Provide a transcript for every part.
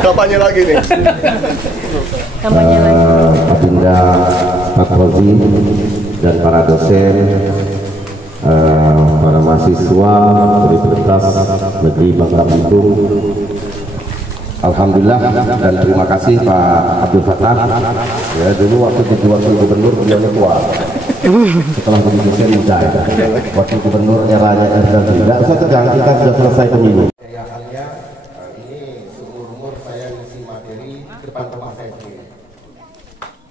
Kampanye lagi nih. Kampanye lagi. Adinda Pak Rozi dan para dosen, para mahasiswa Universitas Negeri Bangka Belitung. Alhamdulillah dan terima kasih Pak Abdul Fattah. Ya, dulu waktu jadi wakil gubernur beliau tua. Setelah jadi dosen muda, wakil gubernur eranya Erzal. Tidak usah tegang, kita sudah selesai pemilu. Ini seumur saya ngisi materi depan rumah saya sendiri.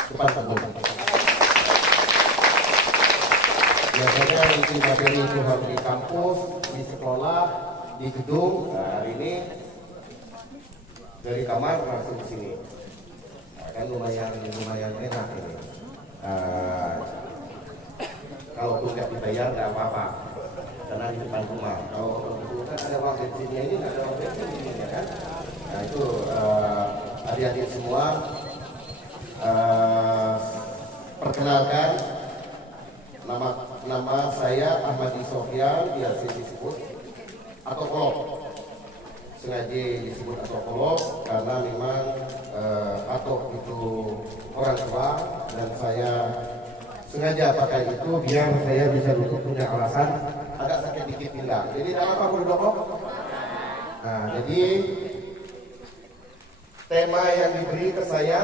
Depan kebun. Biasanya ngisi materi itu harus di kampus, di sekolah, di gedung. Nah, hari ini dari kamar langsung ke sini. Nah, kan lumayan enak ini. Kalaupun nggak dibayar nggak apa-apa, karena di depan rumah. Kalau kan ada uang bensinnya ini, nggak ada uang bensin ini, ya kan? Nah itu adik-adik semua, perkenalkan nama saya Ahmadi Sofyan, biasa disebut atau Kolok. Sengaja disebut atau Kolok karena memang Atok itu orang tua dan saya sengaja pakai itu biar saya bisa duduk, punya alasan agak sakit dikit pindah. Jadi dalam apa duduk? Nah, jadi tema yang diberi ke saya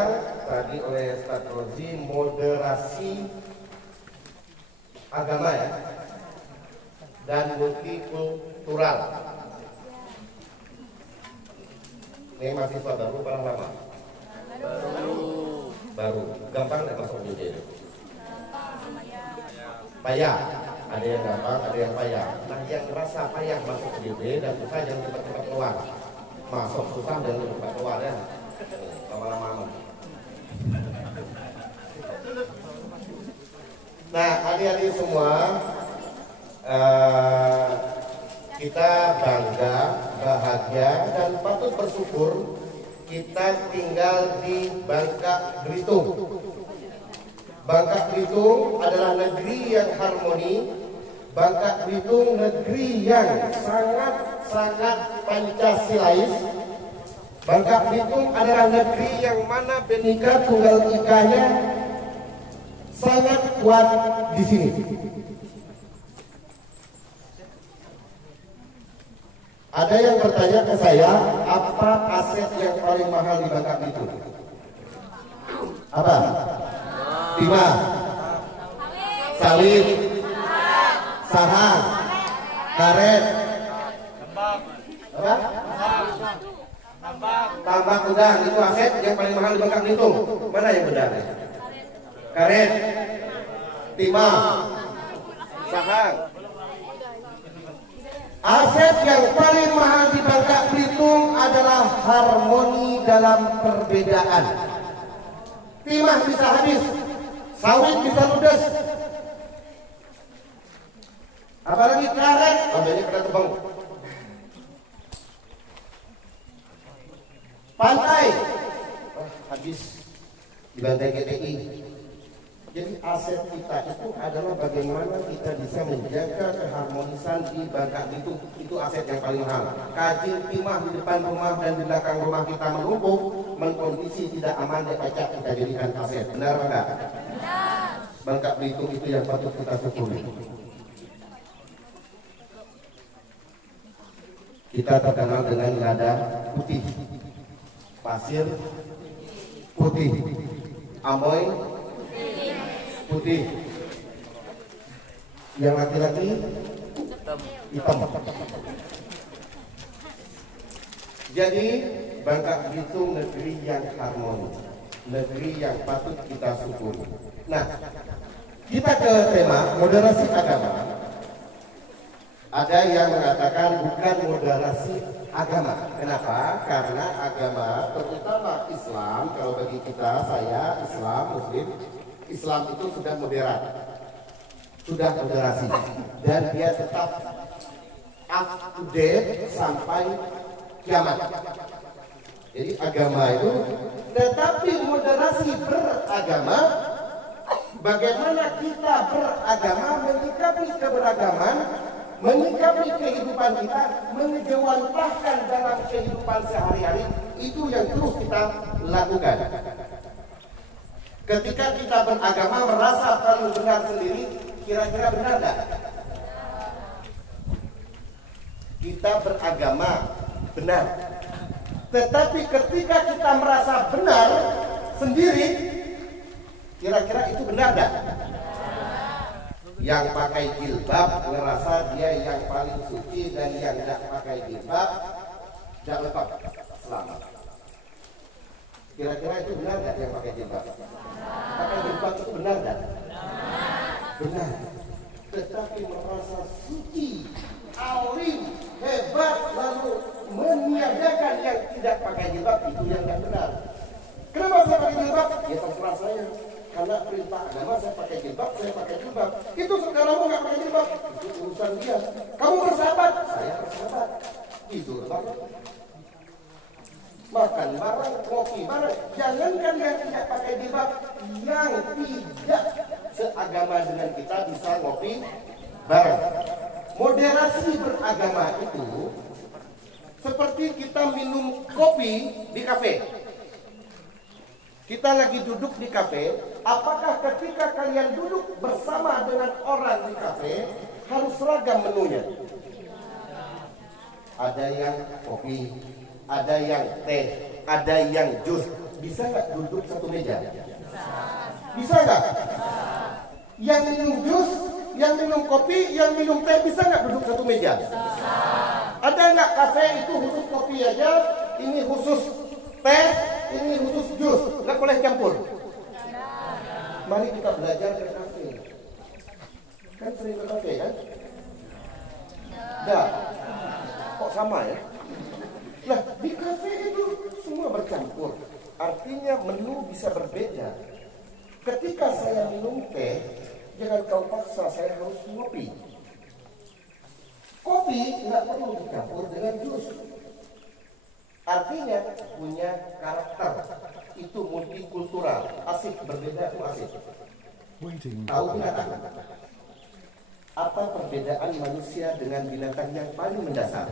tadi oleh Ustaz Rozi, moderasi agama ya dan multikultural. Ini mahasiswa baru barang lama? Baru. Gampang nggak masuk UJ? Payah. Ada yang gampang, ada yang payah. Nah, yang merasa payah masuk UJ dan susah jangan cepat-cepat keluar. Masuk susah dan cepat keluar ya. Lama-lama. Nah, adik-adik semua, kita bangga, bahagia, dan patut bersyukur kita tinggal di Bangka Belitung. Bangka Belitung adalah negeri yang harmoni. Bangka Belitung negeri yang sangat Pancasilais. Bangka Belitung adalah negeri yang mana Bhinneka Tunggal Ikanya sangat kuat di sini. Ada yang bertanya ke saya, apa aset yang paling mahal di Bangka Belitung? Apa? Timah, sawit, sahang, karet, apa? Tambak udang, itu aset yang paling mahal di Bangka Belitung. Mana yang benar? Karet, timah, sahang. Aset yang paling mahal di Bangka Belitung adalah harmoni dalam perbedaan. Timah bisa habis, sawit bisa ludes, apalagi karet, ambilnya kena tebang. Pantai, habis dibantai GTI. Jadi aset kita itu adalah bagaimana kita bisa menjaga keharmonisan di Bangka Belitung. Itu aset yang paling mahal. Kajing timah di depan rumah dan di belakang rumah kita menumpuk, mengkondisi tidak aman dan acak kita jadikan aset. Benar enggak? Benar. Bangka Belitung itu yang patut kita syukuri. Kita terkenal dengan lada putih, pasir putih, amoy putih, yang laki-laki hitam. Jadi Bangka Belitung negeri yang harmoni, negeri yang patut kita syukuri. Nah, kita ke tema moderasi agama. Ada yang mengatakan bukan moderasi agama. Kenapa? Karena agama, terutama Islam, kalau bagi kita, saya Islam, Muslim, Islam itu sudah moderat, sudah moderasi, dan dia tetap up to date sampai kiamat. Jadi agama itu, tetapi moderasi beragama, bagaimana kita beragama menyikapi keberagaman menyikapi kehidupan kita, mengejawantahkan dalam kehidupan sehari-hari, itu yang terus kita lakukan. Ketika kita beragama merasa paling benar sendiri, kira-kira benar nggak? Kita beragama benar, tetapi ketika kita merasa benar sendiri, kira-kira itu benar nggak? Yang pakai jilbab ngerasa dia yang paling suci, dan yang tidak pakai jilbab tidak lepas selamat. Kira-kira itu benar nggak yang pakai jilbab? Pakai jilbab itu benar nggak? Benar. Tetapi merasa suci, alim, hebat, lalu meniadakan yang tidak pakai jilbab, itu yang tidak benar. Kenapa saya pakai jilbab? Ya terserah saya. Karena perintah agama saya pakai jilbab, saya pakai jilbab. Itu saudaramu nggak pakai jilbab, itu urusan dia. Kamu bersahabat, saya bersahabat. Itu banget. Makan bareng, kopi bareng. Jangankan yang tidak pakai jilbab, yang tidak seagama dengan kita bisa ngopi bareng. Moderasi beragama itu seperti kita minum kopi di kafe. Kita lagi duduk di kafe, apakah ketika kalian duduk bersama dengan orang di kafe harus seragam menunya? Ada yang kopi, ada yang teh, ada yang jus. Bisa nggak duduk satu meja? Bisa nggak? Yang minum jus, yang minum kopi, yang minum teh, bisa nggak duduk satu meja? Ada nggak kafe itu khusus kopi aja, ini khusus teh, ini khusus jus, nggak boleh campur. Mari kita belajar ke kafe. Kan sering ke kafe kan? Dah, kok sama ya? Nah, di kafe itu semua bercampur. Artinya menu bisa berbeda. Ketika saya minum teh, jangan kau paksa saya harus ngopi. Kopi nggak perlu dicampur dengan jus. Artinya punya karakter. Itu multikultural. Asik berbeda itu asik. Tahu binatang? Apa perbedaan manusia dengan binatang yang paling mendasar?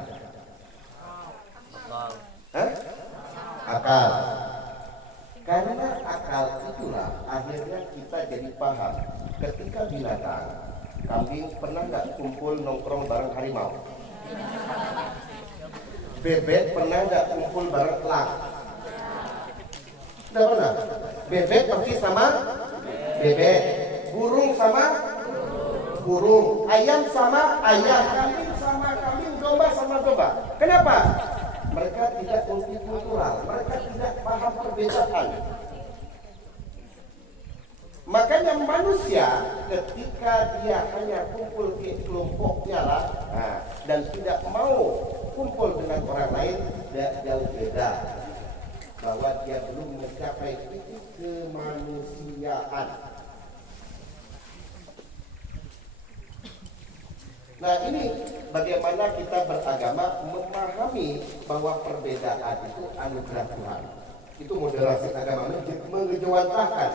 Hah? Akal. Karena akal itulah akhirnya kita jadi paham. Ketika binatang, kambing pernah nggak kumpul nongkrong bareng harimau? Bebek pernah nggak kumpul bareng elang? Nggak pernah. Bebek pasti sama bebek, burung sama burung, ayam sama ayam, kambing sama kambing, domba sama domba. Kenapa? Mereka tidak multikultural, mereka tidak paham perbedaan. Makanya manusia ketika dia hanya kumpul di kelompoknya lah, dan tidak mau kumpul dengan orang lain, tidak jauh beda. Bahwa dia belum mencapai titik kemanusiaan. Nah, ini bagaimana kita beragama memahami bahwa perbedaan itu anugerah Tuhan. Itu moderasi agama, mengejawantahkan.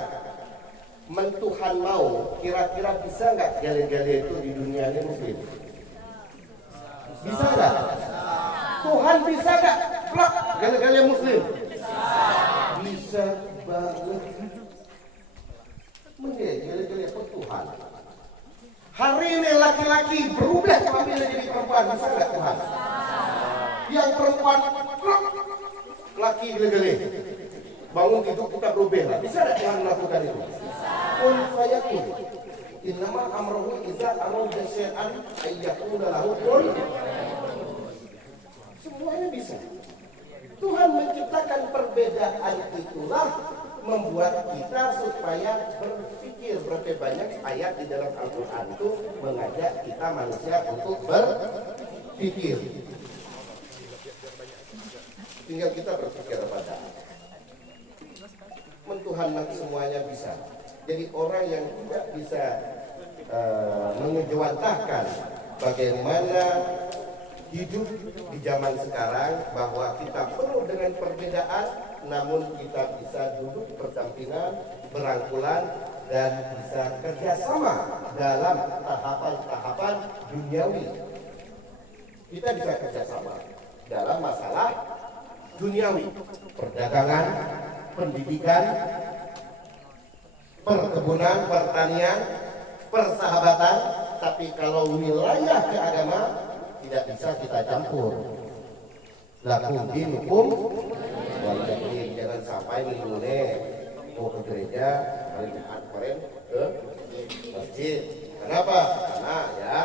Tuhan mau, kira-kira bisa nggak gale-gale itu di dunia ini muslim? Bisa nggak? Tuhan bisa nggak? Plak, gale-gale muslim? Bisa banget. Menjadi gale-gale Tuhan. Hari ini laki-laki berubah mengambil jadi perempuan, bisa nggak Tuhan? Yang perempuan, laki gele-gele. Bangun tidur kita berubah lah. Bisa nggak Tuhan melakukan itu? Qul fayakun. Innama amruhu idza arada syai'an ayyakuna lahu kun. Semuanya bisa. Tuhan menciptakan perbedaan itulah membuat kita supaya berpikir. Berapa banyak ayat di dalam Al-Quran itu mengajak kita manusia untuk berpikir. Tinggal kita berpikir pada Tuhan semuanya bisa. Jadi orang yang tidak bisa mengejawantahkan bagaimana hidup di zaman sekarang, bahwa kita penuh dengan perbedaan, namun kita bisa duduk berdampingan, berangkulan, dan bisa kerjasama dalam tahapan-tahapan duniawi. kita bisa kerjasama dalam masalah duniawi, perdagangan, pendidikan, perkebunan, pertanian, persahabatan. Tapi kalau wilayah keagama tidak bisa kita campur. Lakum dinukum wal din. Jangan sampai minggu mau ke gereja, hari Jumat kemarin ke masjid. Kenapa? Karena ya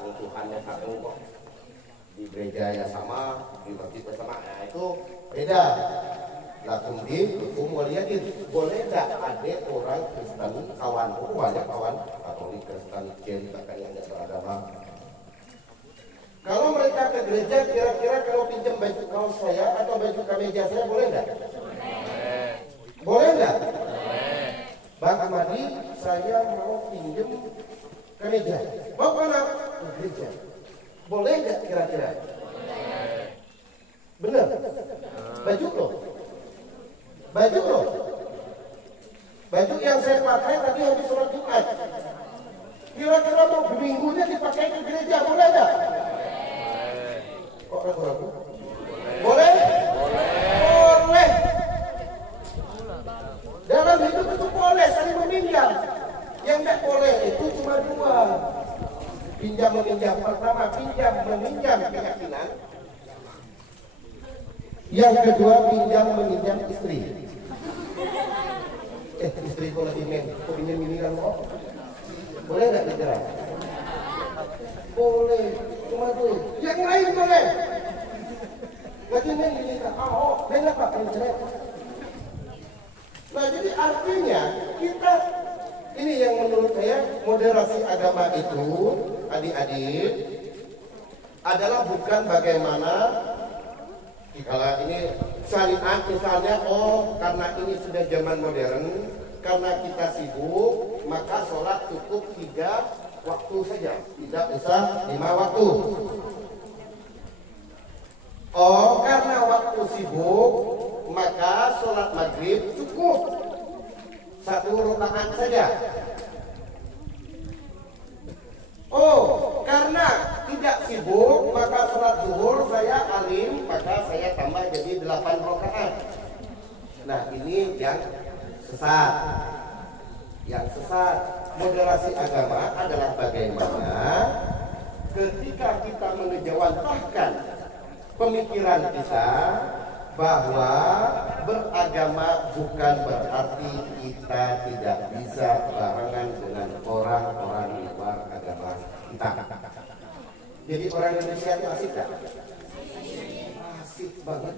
kebutuhannya satu kok. Di gereja ya sama, di masjid sama. Nah itu beda. Lakum dinukum wal din. Boleh tak ada orang Kristen kawan, banyak kawan Katolik, Kristen, Katolik yang beragama. Kalau mereka ke gereja, kira-kira kalau pinjam baju kaos saya atau baju kemeja saya boleh nggak? Boleh nggak? Bang Amadi, saya mau pinjam kemeja. Mau kemana? Ke gereja. Boleh nggak kira-kira? Bener? Baju loh. Baju loh. Baju yang saya pakai tadi habis sholat Jumat. Kira-kira mau minggunya dipakai ke gereja, boleh nggak? Kok ragu-ragu? Boleh? Boleh. Dalam hidup itu boleh saling meminjam. Yang tidak boleh itu cuma dua. Pinjam meminjam. Pertama, pinjam meminjam keyakinan. Yang kedua, pinjam meminjam istri. Istri kok lagi pinjam ini kan kok. Boleh nggak negara? Boleh. Cuma tuh. Yang lain boleh. Lagi ini benar Pak pencret. Nah jadi artinya kita ini yang menurut saya moderasi agama itu adik-adik adalah bukan bagaimana kalau ini syariat misalnya karena ini sudah zaman modern, karena kita sibuk maka sholat cukup 3 waktu saja, tidak usah 5 waktu. Karena waktu sibuk maka sholat maghrib cukup 1 rakaat saja. Karena tidak sibuk maka sholat zuhur saya alim, maka saya tambah jadi 8 rakaat. Nah ini yang sesat. Yang sesat. Moderasi agama adalah bagaimana ketika kita mengejawantahkan pemikiran kita bahwa beragama bukan berarti kita tidak bisa barengan dengan orang-orang di luar agama kita. Jadi orang Indonesia itu asik tak? Asik banget.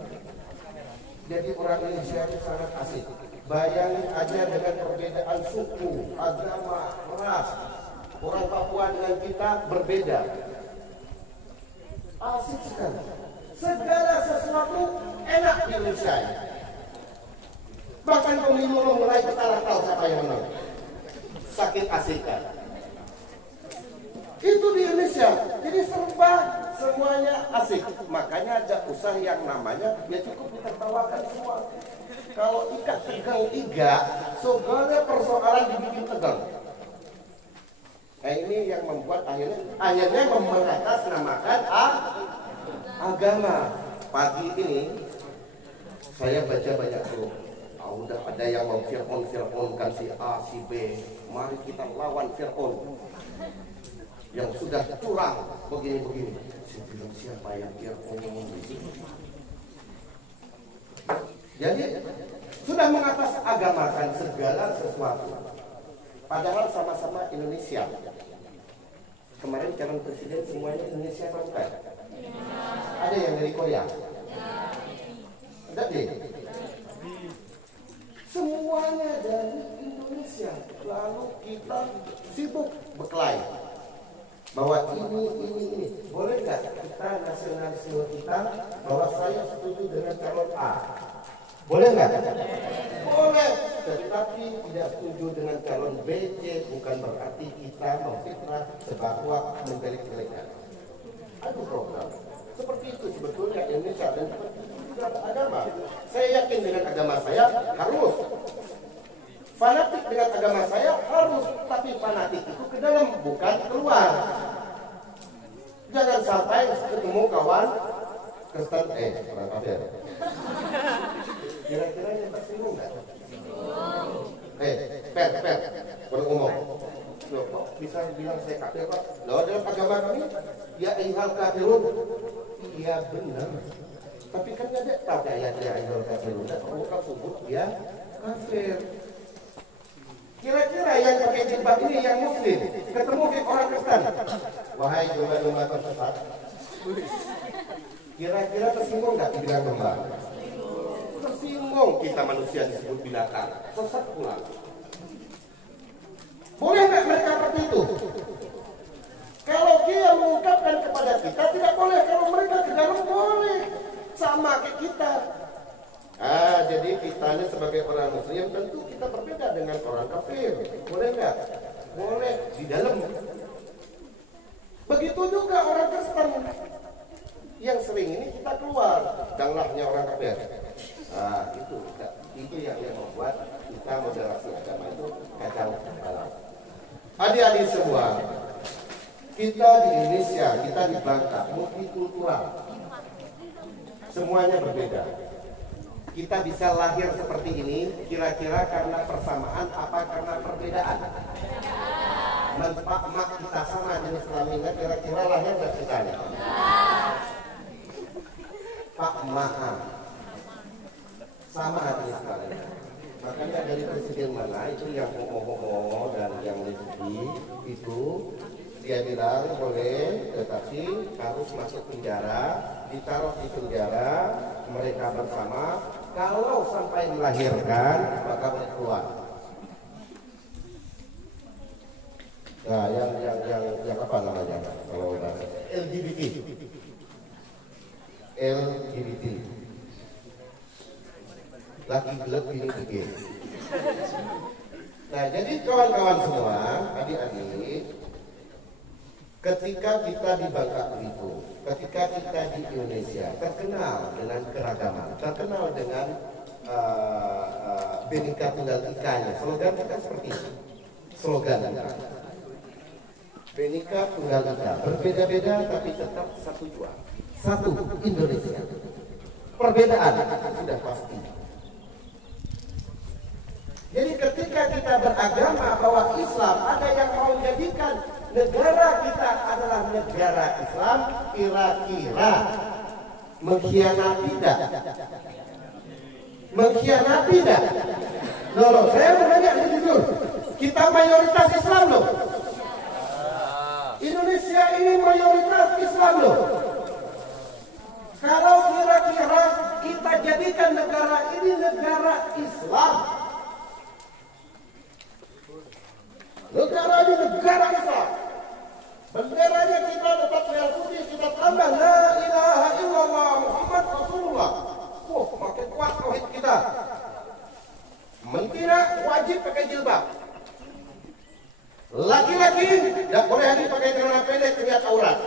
Jadi orang Indonesia itu sangat asik. Bayangin aja dengan perbedaan suku, agama, ras. Orang Papua dengan kita berbeda. Asik sekali. Segala sesuatu enak di Indonesia. Bahkan pemilu mulai kita tahu siapa yang menang. Saking asiknya. Itu di Indonesia. Jadi serba semuanya asik. Makanya ada usaha yang namanya ya cukup ditertawakan semua. Kalau ikat tegang iga, segala persoalan dibikin tegang. Nah ini yang membuat akhirnya mengatasnamakan agama. Pagi ini saya baca banyak grup. Udah ada yang mau Fir'aun kan si A, si B. Mari kita lawan Fir'aun yang sudah curang begini-begini. Siapa yang Fir'aun? Jadi sudah mengatasagamakan segala sesuatu. Padahal sama-sama Indonesia. Kemarin calon presiden semuanya Indonesia kan? Ada yang dari Korea? Ada deh. Semuanya dari Indonesia. Lalu kita sibuk berkelahi bahwa ini. Boleh nggak kita nasionalisme kita bahwa saya setuju dengan calon A? Boleh nggak? Boleh. Tetapi tidak setuju dengan calon B, C bukan berarti kita memfitnah sebab menjelek-jelekan. Aduh program. Seperti itu sebetulnya Indonesia dan seperti itu juga agama. Saya yakin dengan agama saya harus. Fanatik dengan agama saya harus, tapi fanatik itu ke dalam bukan keluar. Jangan sampai ketemu kawan Kristen orang kafir. Kira-kira yang tersinggung nggak? Per, berumum. Loh, kok bisa bilang saya kafir Pak? Loh, dalam agama kami, ya ayyuhal kafirun. Iya benar. Tapi kan nggak ada tahu ayat ya ayyuhal kafirun. Dan Allah sebut dia kafir. Kira-kira yang pakai jilbab ini yang muslim ketemu dengan orang Kristen. Wahai domba-domba tersesat. Kira-kira tersinggung nggak dibilang domba? Tersinggung, kita manusia disebut binatang. Sesat pula. Boleh nggak mereka seperti itu? Kalau dia mengungkapkan kepada kita tidak boleh, kalau mereka ke dalam boleh. Sama kayak kita. Jadi kita ini sebagai orang muslim tentu kita berbeda dengan orang kafir. Boleh nggak? Boleh di dalam. Begitu juga orang Kristen. Yang sering ini kita keluar danglahnya orang kafir. Itu yang membuat kita moderasi agama itu kacau balau. Adik-adik semua, kita di Indonesia, kita di Bangka, multikultural. Semuanya berbeda. Kita bisa lahir seperti ini, kira-kira karena persamaan apa karena perbedaan? Mak kita sama jenis kelaminnya, kira-kira lahir dari kita. Pak Maha sama jenis kelaminnya. Makanya dari presiden mana itu yang homo dan yang lesbi itu dia bilang boleh, tetapi harus masuk penjara, ditaruh di penjara mereka bersama. Kalau sampai melahirkan maka boleh keluar. Nah, yang apa namanya? Kalau LGBT. Laki gelap ini gede. Nah, jadi kawan-kawan semua, adik-adik, ketika kita di Bangka Belitung, ketika kita di Indonesia terkenal dengan keragaman, terkenal dengan Bhinneka Tunggal Ika-nya. Slogan kita seperti itu. Slogan kita. Bhinneka Tunggal Ika, berbeda-beda tapi tetap satu jua. Satu Indonesia. Perbedaan sudah pasti. Jadi ketika kita beragama bahwa Islam ada yang mau menjadikan negara kita adalah negara Islam, kira-kira mengkhianati tidak? Mengkhianati tidak? Loh, saya menanya jujur, kita mayoritas Islam loh. Indonesia ini mayoritas Islam loh. Kalau kira-kira kita jadikan negara ini negara Islam, negara ini negara Islam, benderanya kita tetap merah putih, kita tambah la ilaha illallah Muhammad Rasulullah. Makin kuat tauhid kita. Mengira wajib pakai jilbab. Laki-laki tidak boleh lagi pakai celana pendek terlihat aurat.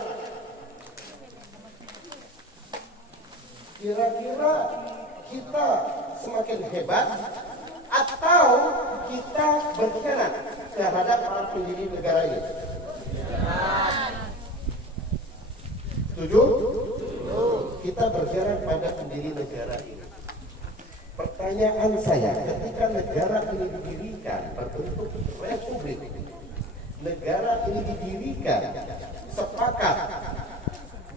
Kira-kira kita semakin hebat atau kita berkhianat terhadap para pendiri negara ini? Setuju? Kita berkhianat pada pendiri negara ini. Pertanyaan saya, ketika negara ini didirikan berbentuk republik, negara ini didirikan sepakat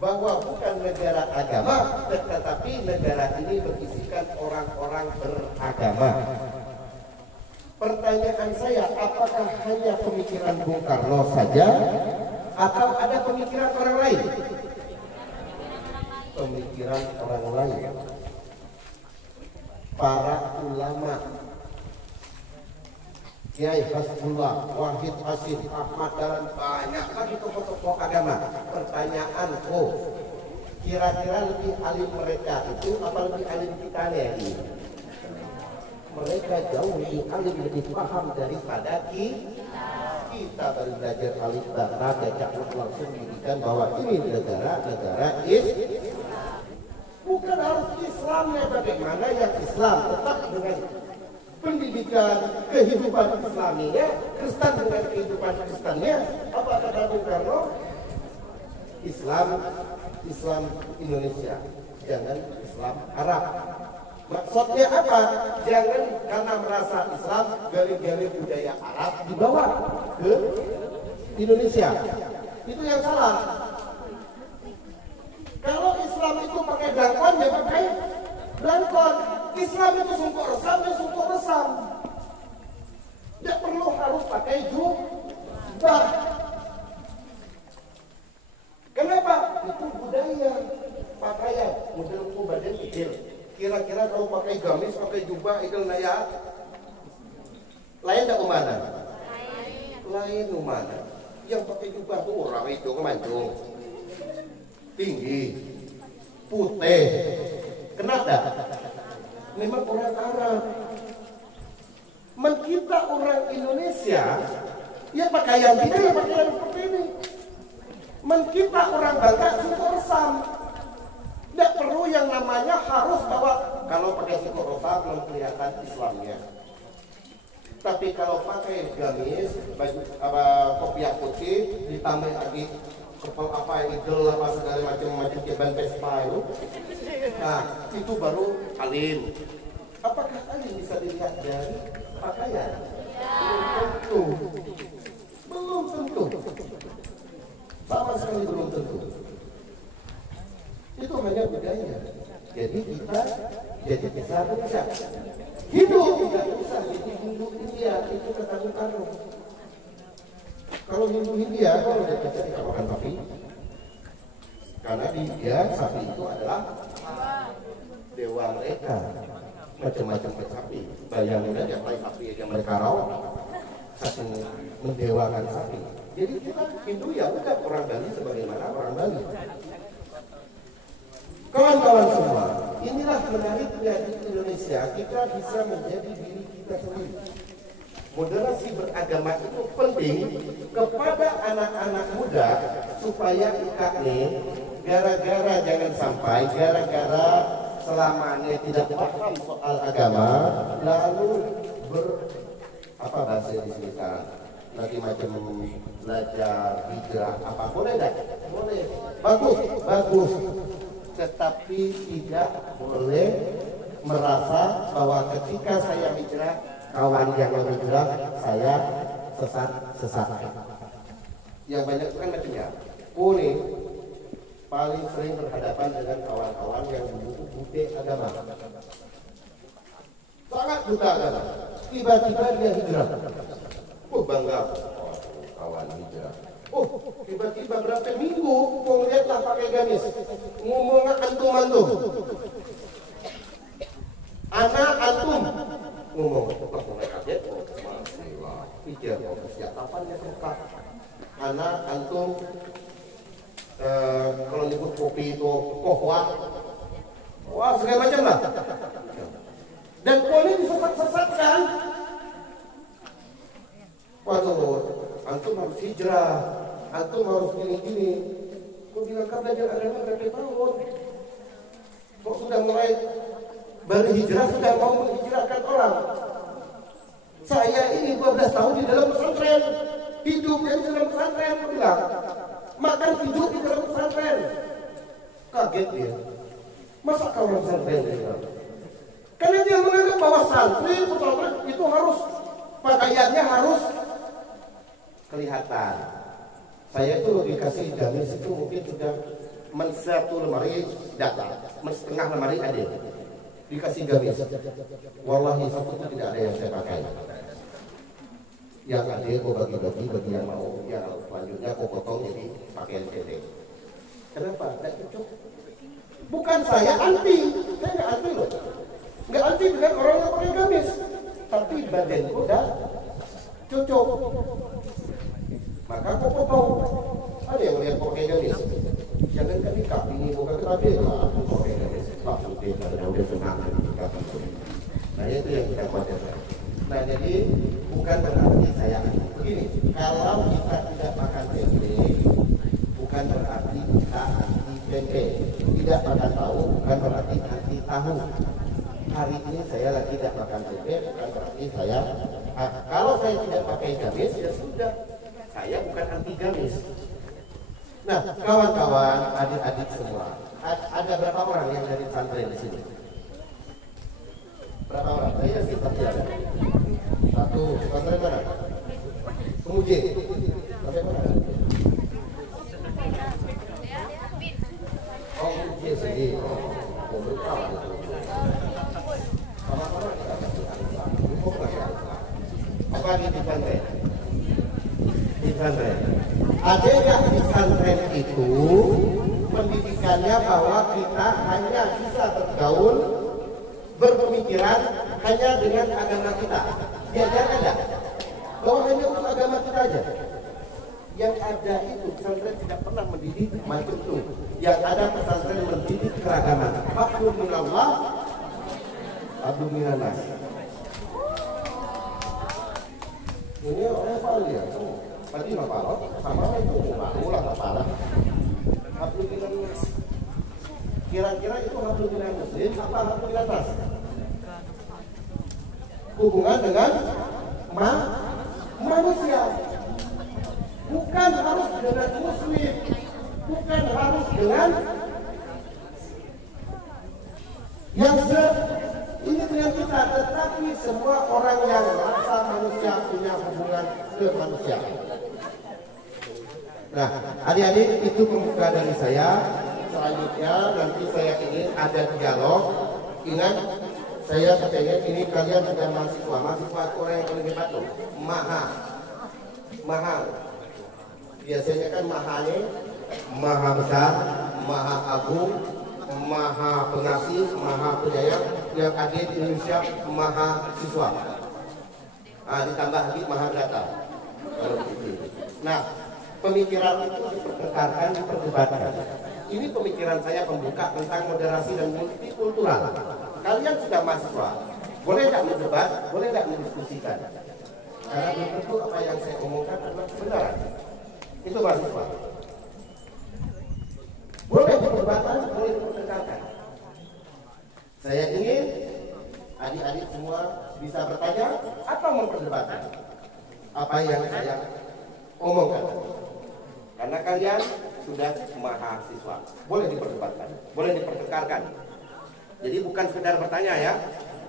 bahwa bukan negara agama, tetapi negara ini berisikan orang-orang beragama. Pertanyaan saya, apakah hanya pemikiran Bung Karno saja atau ada pemikiran orang lain? Pemikiran orang lain. Para ulama, Kiai Hasbullah, Wahid Hasim, Ahmad Dahlan, banyak lagi tokoh-tokoh agama. Pertanyaanku, kira-kira lebih alim mereka itu apa lebih alim kita ini? Mereka jauh lebih alim, lebih paham daripada kita baru belajar alif bata, baca langsung menunjukkan bahwa ini negara Islam. Bukan harus Islamnya bagaimana, yang Islam tetap dengan pendidikan kehidupan Islaminya, Kristen dengan kehidupan Kristennya. Apa kata Bung Karno? Islam Indonesia, jangan Islam Arab. Maksudnya apa? Jangan karena merasa Islam gali-gali budaya Arab dibawa ke Indonesia. Itu yang salah. Kalau Islam itu pakai belangkon, ya pakai belangkon. Islam itu sungguh resam, ya sungguh resam. Tidak perlu harus pakai jubah. Kenapa? Itu budaya pakaian. Modelku badan kecil. Kira-kira kalau pakai gamis, pakai jubah, itu naya lain tak kemana? Lain kemana? Yang pakai jubah tuh orang itu kemancung, tinggi, putih, kenapa? Memang orang Arab. Kita orang Indonesia, ya pakaian kita ya pakaian seperti ini. Kita orang Bangka suku resam. Tidak perlu yang namanya harus bahwa kalau pakai suku resam belum kelihatan Islamnya. Tapi kalau pakai gamis, baju kopiah putih, ditambah lagi kepala apa idol apa segala macam ceban Vespa itu, nah itu baru alim. Apakah alim bisa dilihat dari pakaian? Belum tentu. Sama sekali belum tentu. Itu hanya budaya. Jadi kita jadi bisa baca. Hindu tidak usah jadi Hindu India itu ketanggung-tanggung. Kalau Hindu India kalau udah baca di kawakan sapi, karena di India sapi itu adalah dewa mereka, macam-macam sapi. Bayangin aja kalau sapi aja mereka rawat, saking mendewakan sapi. Jadi kita Hindu ya udah orang Bali sebagaimana orang Bali. Kawan-kawan semua, inilah menariknya di Indonesia, kita bisa menjadi diri kita sendiri. Moderasi beragama itu penting kepada anak-anak muda supaya IKN gara-gara jangan sampai gara-gara selamanya tidak paham soal agama lalu apa bahasa di sini sekarang lagi macam belajar hijrah apa boleh dah boleh bagus tetapi tidak boleh merasa bahwa ketika saya hijrah kawan yang hijrah saya sesat. Yang banyak itu kan macamnya. Nih paling sering berhadapan dengan kawan-kawan yang buta agama. Sangat buta agama. Tiba-tiba dia hijrah. Bangga. Kawan hijrah. Tiba-tiba berapa minggu kau lihatlah pakai gamis. Ngomong antum. Anak antum ngomong mulai kaget pikir sejak kapan dia suka anak antum kalau nyebut kopi itu wah segala macam lah dan kau ini disesat-sesatkan waduh antum harus hijrah antum harus gini-gini kau bilang kan belajar agama berapa tahun kok sudah mulai berhijrah sudah mau menghijrahkan orang. Saya ini 12 tahun di dalam pesantren, hidup di dalam pesantren, bilang makan hidup di dalam pesantren. Kaget dia. Masa kawan pesantren dia? Karena dia menganggap bahwa santri pesantren itu harus pakaiannya harus kelihatan. Saya itu dikasih gamis itu mungkin sudah satu lemari datang, setengah lemari ada. Dikasih gamis, wallahi satu itu tidak ada yang saya pakai. Yang ada kau bagi-bagi bagi yang mau, yang selanjutnya kau potong jadi pakaian pendek. Kenapa? Tidak cocok. Bukan saya anti loh. Nggak anti dengan orang yang pakai gamis, tapi badan kau dah cocok. Maka kau potong. Ada yang lihat kau pakai gamis. Jangan kami ini bukan terapi lah, kau pakai gamis. Sudah senang nah itu yang kita khawatirkan. Nah jadi bukan berarti saya begini, kalau kita tidak makan tempe bukan berarti kita anti tempe, tidak makan tahu bukan berarti anti tahu. Hari ini saya lagi tidak makan tempe bukan berarti saya kalau saya tidak pakai gamis ya sudah, saya bukan anti gamis. Nah, kawan-kawan, adik-adik semua, ada berapa orang yang dari pesantren di sini? Berapa orang? Saya sih pasti ada. Satu, pesantren mana? Penguji. Sampai mana? Oh, penguji sini. Oh, berapa? Sama-sama kita kasih apa di pesantren? Di pesantren. Ada yang di pesantren itu pendidikannya bahwa kita hanya bisa bergaul, berpemikiran hanya dengan agama kita. Diajarkan enggak? Bahwa hanya untuk agama kita aja. Yang ada itu pesantren tidak pernah mendidik macam itu. Yang ada pesantren mendidik keragaman. Hablum minallah, hablum minannas. Ini orang paling ya. Berarti nggak parah, sama itu ulang kepala. Hablum minannas. Kira-kira itu hablum minan muslim apa hablum minan nas? Hubungan dengan manusia. Bukan harus dengan muslim, bukan harus dengan yang ini dengan kita, tetapi semua orang yang merasa manusia punya hubungan ke manusia. Nah, adik-adik, itu pembuka dari saya. Selanjutnya nanti saya ingin ada dialog. Ingat, saya kepengen ini kalian sudah mahasiswa. Mahasiswa itu orang yang paling hebat tuh. Mahal. Biasanya kan mahanya maha besar, maha agung, maha pengasih, maha penyayang. Yang ada di Indonesia maha siswa. Ditambah lagi maha data. Nah, pemikiran itu dipertengkarkan, diperdebatkan. Ini pemikiran saya pembuka tentang moderasi dan multikultural. Kalian sudah mahasiswa, boleh tidak berdebat, boleh tidak mendiskusikan. Karena belum tentu apa yang saya omongkan adalah kebenaran. Itu mahasiswa. Boleh perdebatan, boleh dipertengkarkan. Saya ingin adik-adik semua bisa bertanya atau memperdebatkan apa yang saya omongkan. Karena kalian sudah mahasiswa, boleh diperdebatkan, boleh dipertengkarkan. Jadi bukan sekedar bertanya ya.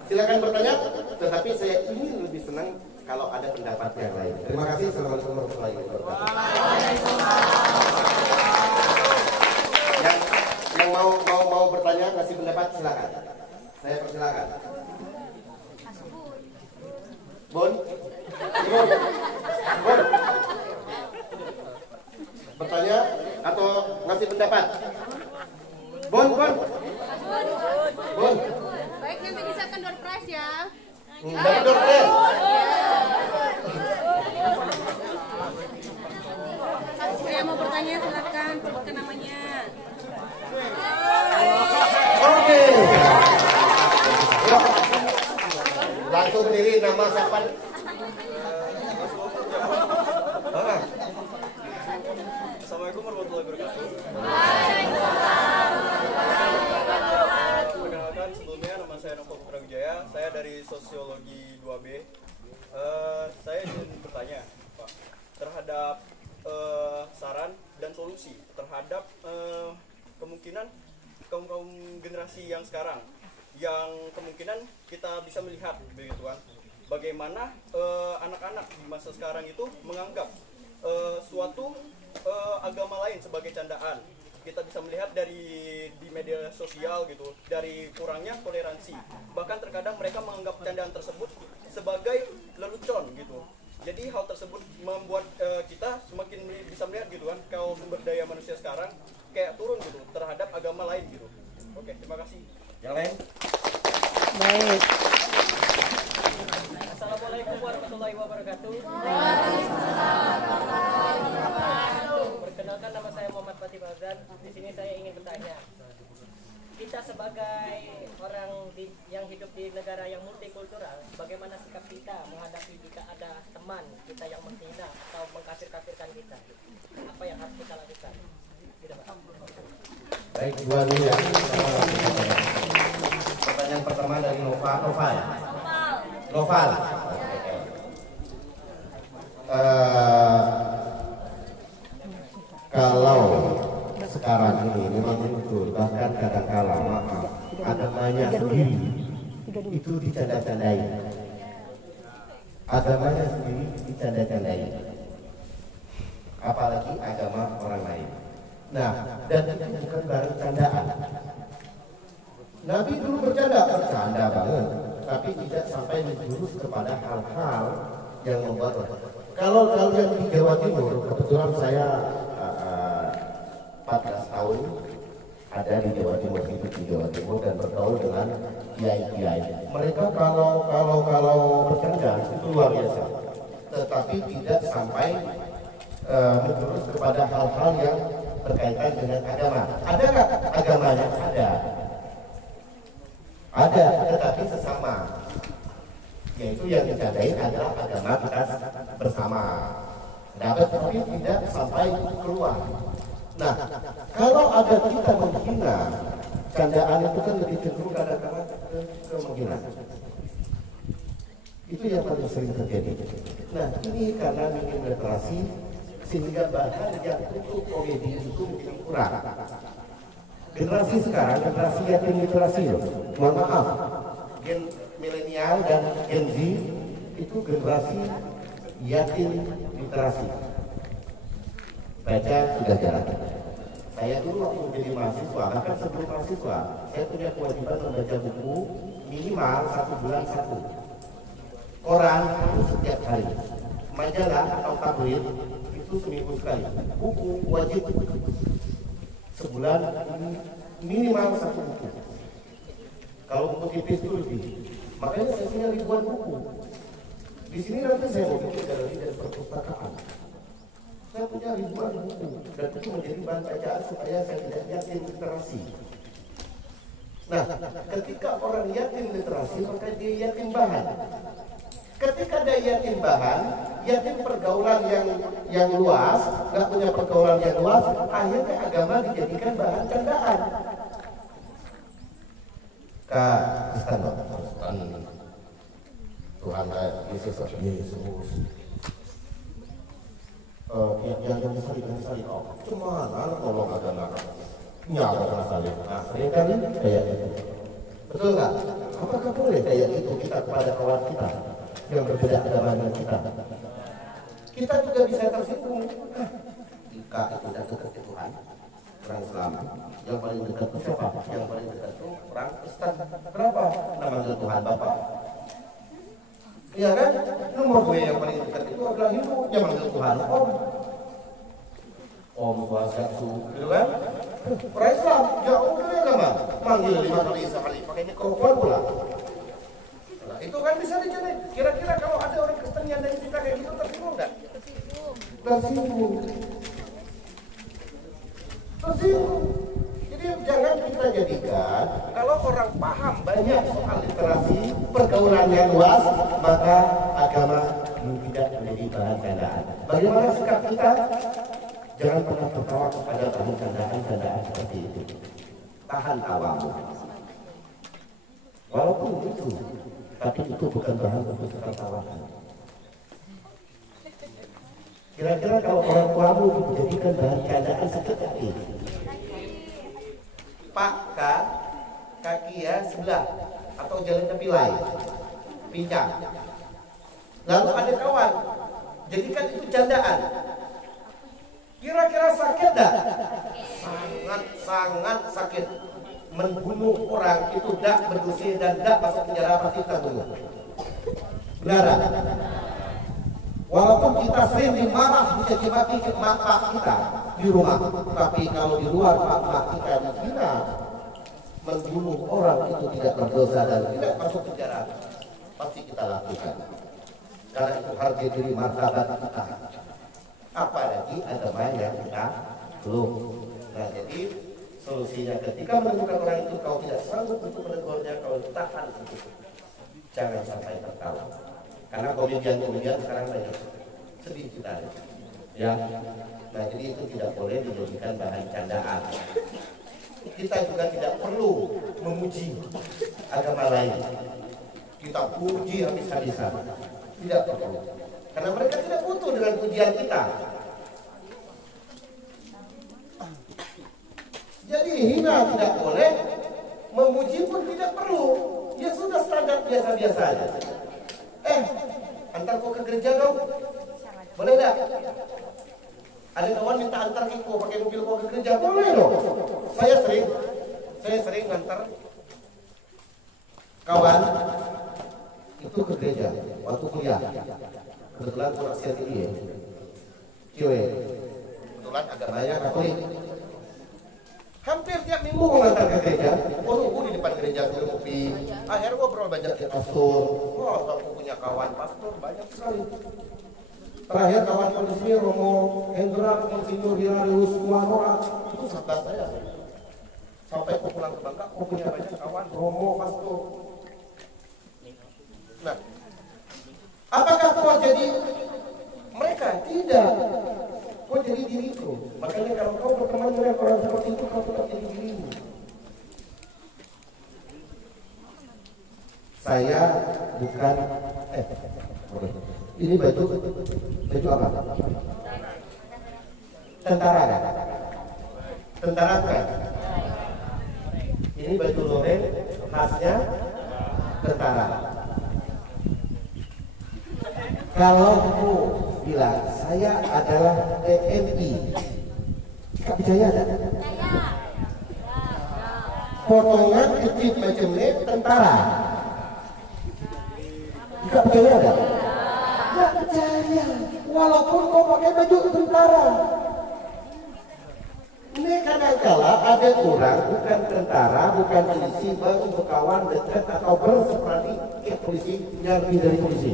Silakan bertanya, tetapi saya ingin lebih senang kalau ada pendapat yang lain. Terima kasih. Assalamualaikum warahmatullahi wabarakatuh. Yang mau bertanya, kasih pendapat, silakan. Saya persilakan. Bon. Bertanya atau ngasih pendapat? Bon. Baik, nanti disiapkan door prize ya. Dapat door prize. Saya mau bertanya, silakan sebutkan namanya. Oke. Langsung berdiri, nama siapa? Assalamualaikum warahmatullahi wabarakatuh. Perkenalkan, sebelumnya nama saya Novo Putra Wijaya. Saya dari Sosiologi 2B. Saya ingin bertanya, Pak, terhadap saran dan solusi terhadap kemungkinan kaum generasi yang sekarang, yang kemungkinan kita bisa melihat begitu kan, bagaimana anak-anak di masa sekarang itu menganggap suatu agama lain sebagai candaan. Kita bisa melihat di media sosial gitu, dari kurangnya toleransi. Bahkan terkadang mereka menganggap candaan tersebut sebagai lelucon gitu. Jadi hal tersebut membuat kita semakin bisa melihat gitu kan, kaum sumber daya manusia sekarang kayak turun gitu terhadap agama lain gitu. Oke, terima kasih. Yang lain? Baik. Assalamualaikum warahmatullahi wabarakatuh. Perkenalkan, nama saya Muhammad Fatih Fazan. Di sini saya ingin bertanya, kita sebagai orang yang hidup di negara yang multikultural, bagaimana sikap kita menghadapi jika ada teman kita yang menghina atau mengkafir-kafirkan kita? Apa yang harus kita lakukan? Tidak, Pak. Baik, dua dulu ya. Pertanyaan pertama dari Noval. Kalau sekarang ini memang betul, bahkan kadang-kala maaf agamanya sendiri itu dicanda-candai, agamanya sendiri dicanda-candai, apalagi agama orang lain. Nah, dan itu bukan barang candaan. Nabi dulu bercanda banget, tapi tidak sampai menjurus kepada hal-hal yang membuat. Kalau kalian di Jawa Timur, kebetulan saya 14 tahun ada di Jawa Timur, hidup di Jawa Timur dan bergaul dengan kiai-kiai. Mereka kalau bercanda itu luar biasa, tetapi tidak sampai menjurus kepada hal-hal yang berkaitan dengan agama. Ada nggak agamanya? Ada, tetapi sesama. Yaitu yang dicandai adalah agama kita bersama. Dapat tapi tidak sampai keluar. Nah, kalau ada kita menghina, candaan itu kan lebih cenderung kadang-kadang ke menghina. Itu yang paling sering terjadi. Nah, ini karena minim literasi sehingga bahan yang untuk komedi itu menjadi kurang. Generasi sekarang, generasi yatim literasi loh. Mohon maaf, gen milenial dan Gen Z itu generasi yatim literasi. Baca sudah jarang. Saya dulu waktu menjadi mahasiswa, bahkan sebelum mahasiswa, saya punya kewajiban membaca buku minimal 1 bulan 1. Koran itu setiap hari. Majalah atau tabloid itu seminggu sekali. Buku wajib sebulan minimal 1 buku. Kalau buku tipis itu lebih. Makanya saya punya ribuan buku. Di sini nanti saya mau bikin galeri dan perpustakaan. Saya punya ribuan buku dan itu menjadi bahan bacaan supaya saya tidak yatim literasi. Nah, ketika orang yatim literasi maka dia yatim bahan. Ketika dia yatim bahan, yatim pergaulan yang luas, nggak punya pergaulan yang luas, akhirnya agama dijadikan bahan candaan. Kristen, Tuhan Yesus. Yang salib, oh, cuma anak ngomong agama, nyawa kena salib. Nah, sering kali kayak gitu. Betul nggak? Apakah boleh kayak itu kita kepada kawan kita yang berbeda agama dengan kita? Kita juga bisa tersinggung. Jika itu tidak dekat ke Tuhan, orang Islam yang paling dekat ke siapa? Yang paling dekat itu orang Kristen. Berapa nama Tuhan Bapak? Iya kan? Nomor 2 yang paling dekat itu adalah Hindu yang manggil Tuhan Om Swastiastu, gitu kan? Orang Islam, ya udah ya lama, manggil 5 kali sehari, pakai mikrofon pula. Nah, itu kan bisa dijadi. Kira-kira kalau ada orang Kristen yang dari kita kayak gitu tersinggung nggak? Tersinggung. Jadi jangan kita jadikan kalau orang paham banyak soal literasi, pergaulan yang luas, maka agama tidak menjadi bahan candaan. Bagaimana sikap kita? Jangan pernah tertawa kepada bahan candaan seperti itu. Tahan tawamu. Walaupun itu, tapi itu bukan bahan untuk tertawakan. Kira-kira kalau orang tuamu dijadikan bahan candaan seperti itu, Pak, kaki ya sebelah atau jalan ke pilai, pincang. Lalu ada kawan, jadikan itu candaan. Kira-kira sakit dah? Sangat sakit. Membunuh orang itu dak berdosa dan dak masuk penjara pasti kita bunuh. Benar? Walaupun kita sering dimarah, dicaci maki ke mak kita di rumah, tapi kalau di luar mak kita dihina, membunuh orang itu tidak berdosa dan tidak masuk penjara, pasti kita lakukan. Karena itu harga diri martabat kita. Apalagi agama yang kita belum. Nah, jadi solusinya ketika menemukan orang itu kau tidak sanggup untuk menegurnya, kau tahan itu. Jangan sampai tertawa. Karena komedian sekarang banyak sedih kita ya. Nah, jadi itu tidak boleh dijadikan bahan candaan. Kita juga tidak perlu memuji agama lain. Kita puji habis-habisan. Tidak perlu. Karena mereka tidak butuh dengan pujian kita. Jadi hina tidak boleh, memuji pun tidak perlu. Ya sudah standar biasa-biasa aja. Antar kau ke gereja kau, boleh tidak? Ada kawan minta antar kau pakai mobil kau ke gereja, boleh dong. Saya sering antar kawan itu ke gereja waktu kuliah. Kebetulan aku anak ini ya, cewek. Kebetulan agamanya Katolik. Hampir tiap minggu mengantar ke gereja. Tunggu di depan gereja dulu kopi. Akhirnya ngobrol banyak ke pastor. Aku punya kawan pastor banyak sekali. Terakhir kawan di sini Romo Hendra, Monsinyur Hilarius Kumanora, itu sahabat saya. Sampai aku pulang ke Bangka, aku punya banyak kawan Romo pastor. Nah, apakah kau jadi mereka? Tidak. Kau jadi diriku. Makanya kalau kau berteman dengan orang seperti itu, kau tetap jadi dirimu. Saya bukan ini baju apa? Tentara kan? Tentara kan? Ini baju loreng khasnya tentara. Kalau kamu bilang saya adalah TNI, Kak percaya ada? Potongan kecil macam ini tentara. Kak percaya ada? Kak percaya. Walaupun kau pakai baju tentara. Ini kadang-kala ada orang bukan tentara, bukan polisi, baru berkawan dekat atau berseperti polisi yang lebih dari polisi.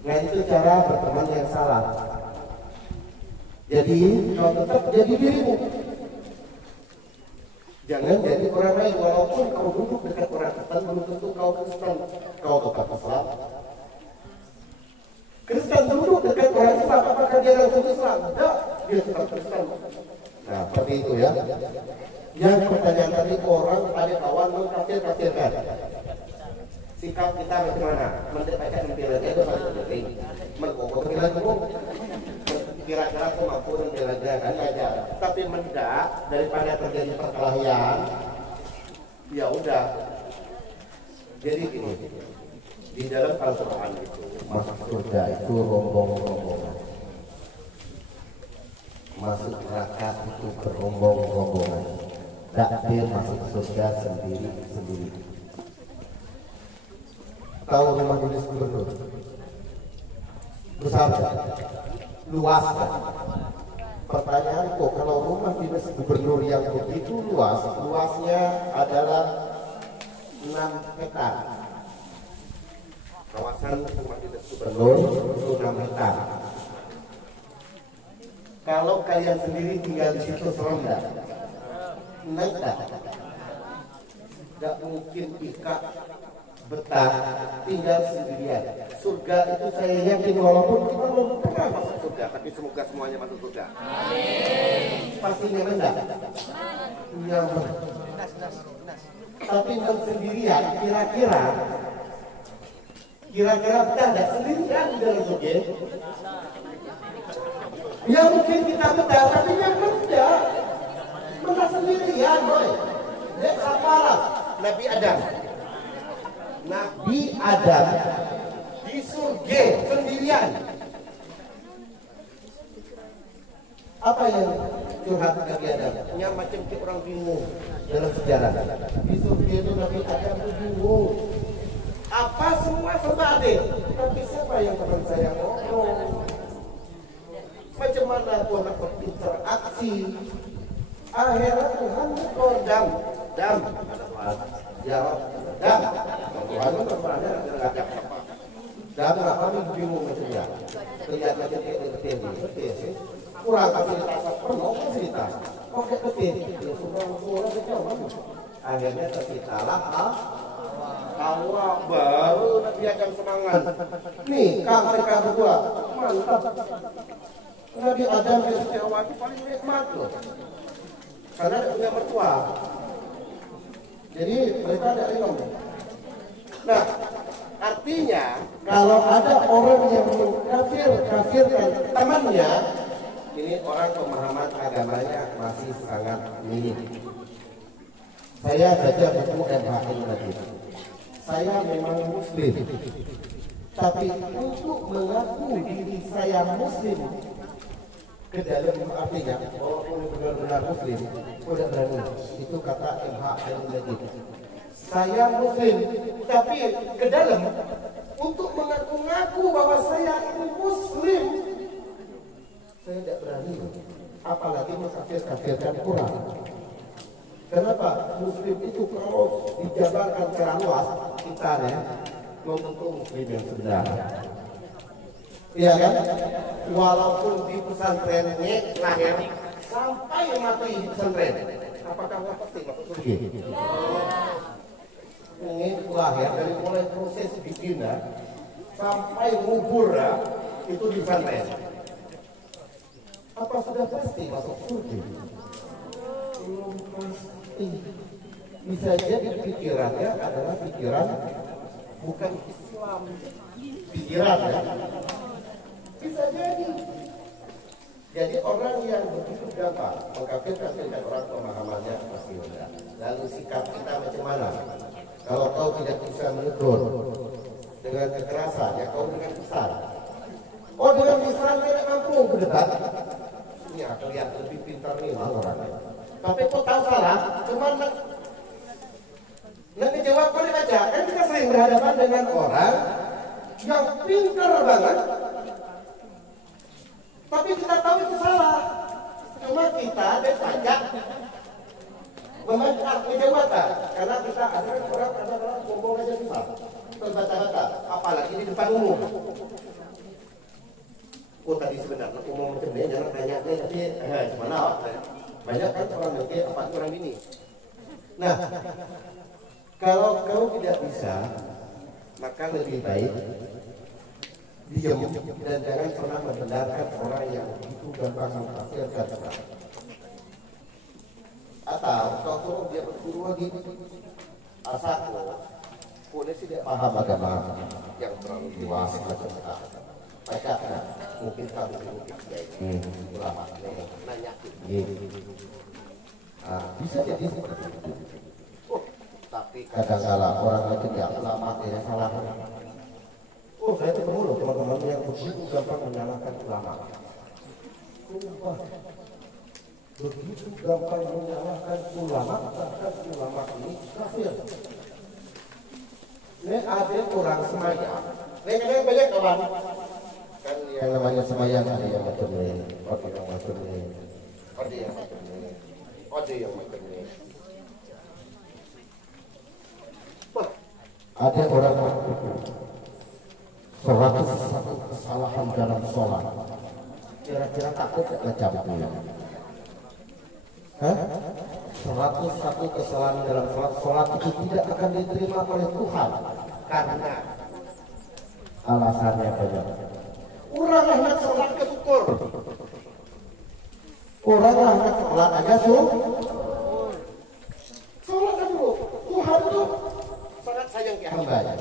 Nah itu cara berteman yang salah. Jadi kau tetap jadi dirimu. Jangan jadi orang lain. Walaupun kau duduk dekat orang Kristen, belum tentu kau Kristen. Kau tetap Islam. Kristen duduk dekat orang Islam, apakah dia langsung Islam? Tidak, dia tetap Kristen. Nah seperti itu ya. Yang pertanyaan tadi, orang ada kawan mengkafir-kafirkan. Sikap kita bagaimana? Mendapatkan pembelaan itu saja jadi mergokok pembelaan itu kira-kira aku mampu pembelaan kan aja. Tapi mendak daripada terjadi perkelahian, ya udah. Jadi gini, di dalam Al-Quran itu masuk surga itu rombong-rombongan, masuk neraka itu berombong-rombongan, takdir masuk surga sendiri-sendiri. Tahu rumah dinas gubernur besar kan? Luas kan? Pertanyaanku, kalau rumah dinas gubernur yang begitu luas, luasnya adalah 6 hektar. Kawasan rumah dinas gubernur itu 6 hektar. Kalau kalian sendiri tinggal di situ serem enggak? Naik enggak? Enggak mungkin ikat betah tinggal sendirian. Surga itu saya yakin walaupun kita belum pernah masuk surga, tapi semoga semuanya masuk surga. Amin. Pasti nyaman enggak? Nyaman. Tapi sendirian, kira-kira betah enggak sendirian di dalam surga? Ya mungkin kita betah, tapi nyaman enggak? Betah sendirian, boy. Lihat siapa? Nabi Adam di surga sendirian. Apa yang curhat Nabi Adam? Yang macam kayak orang bingung dalam sejarah. Di surga itu Nabi Adam itu bingung. Apa semua serba ada, tapi siapa yang teman saya ngobrol? Macam mana aku nak berinteraksi? Akhirnya Tuhan berkodam, jawab, Tuhan berperannya ngajak apa? Dan kami bingung macamnya. Lihat macam ketir, kurang fasilitas, penuh fasilitas. Pakai ketir, ya sudah orang. Akhirnya terciptalah Hawa, baru Nabi Adam semangat. Nih, mereka berdua mantap. Nabi Adam dan Hawa itu paling nikmat loh. Karena dia punya mertua. Jadi mereka ada ringan. Nah, artinya kalau ada orang yang mengkafirkan temannya, ini orang pemahaman agamanya masih sangat minim. Saya baca buku MHN tadi. Saya memang muslim, tapi untuk mengaku diri saya muslim ke dalam artinya walaupun benar-benar muslim, udah berani. Itu kata MHN tadi. Saya muslim, tapi ke dalam untuk mengaku-ngaku bahwa saya itu muslim, saya tidak berani. Apalagi mengkafir-kafirkan Quran. Kenapa? Muslim itu kalau dijabarkan secara luas, kita ya, belum tentu muslim yang sebenarnya. Iya kan? Walaupun di pesantrennya lahir sampai mati di pesantren, apakah nggak pasti masuk surga? Ini lahir dari mulai proses dibina sampai ngubur itu di pesantren. Apa sudah pasti masuk surga? Belum pasti. Bisa jadi pikirannya adalah pikiran bukan Islam, pikiran ya. Bisa jadi. Jadi orang yang begitu gampang mengkafirkan dengan orang pemahamannya pasti enggak. Lalu sikap kita macam mana? Kalau kau tidak bisa menegur dengan kekerasan, ya kau dengan besar. Oh, dengan besar tidak mampu berdebat. Ini aku lihat lebih pintar nih orangnya. Tapi kok tahu salah, cuman nanti jawab boleh baca. Kan kita sering berhadapan dengan orang yang pintar banget, tapi kita tahu itu salah. Cuma kita ada saja memantah kejawatan, karena kita ada orang ngomong aja susah, berbata-bata, apalagi di depan umum. Oh tadi sebenarnya umum macam ini, jangan tanya nih, tapi gimana? Banyak kan orang nanti apa orang ini. Nah, kalau kau tidak bisa, maka lebih baik diam dan jangan pernah membenarkan orang yang itu gampang mengkafirkan orang. Atau kau suruh dia berguru lagi, asalku, boleh tidak paham agama yang terlalu luas macam kita. Baca kan, mungkin kamu mungkin dia ulama nanya. Bisa jadi seperti itu. Tapi kadang-kala orang itu yang ulama dia salah. Oh, saya ketemu loh teman-teman yang begitu gampang menyalahkan ulama. Sumpah, begitu gampang menyalahkan ulama, bahkan ulama ini kafir. Ini ada orang semayang. Ini banyak kawan. Kan yang namanya semayang ada yang macam ini, ada yang macam ini, ada yang macam ini, ada yang macam ini. Ada orang 101 kesalahan dalam sholat. Kira-kira takut gak ngecapnya? 101 kesalahan dalam sholat. Sholat itu tidak akan diterima oleh Tuhan karena alasannya banyak. Orang hendak sholat ke syukur. Orang hendak sholat aja syukur. Sholat dulu. Tuhan itu sangat sayang ke hambanya.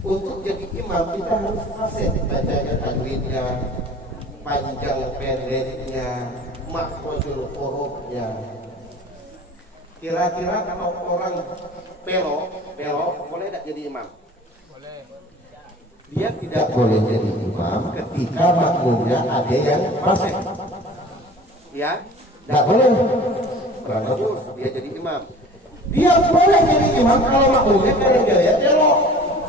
Untuk jadi imam kita harus fasih bacanya tajwidnya, panjang pendeknya, makhrajul hurufnya. Kira-kira kalau orang belok boleh tidak jadi imam? Boleh. Dia tidak boleh jadi imam ketika makmumnya ada yang fasih. Ya, tidak boleh. Karena dia jadi imam. Dia boleh jadi imam kalau makmumnya kadang dia belok.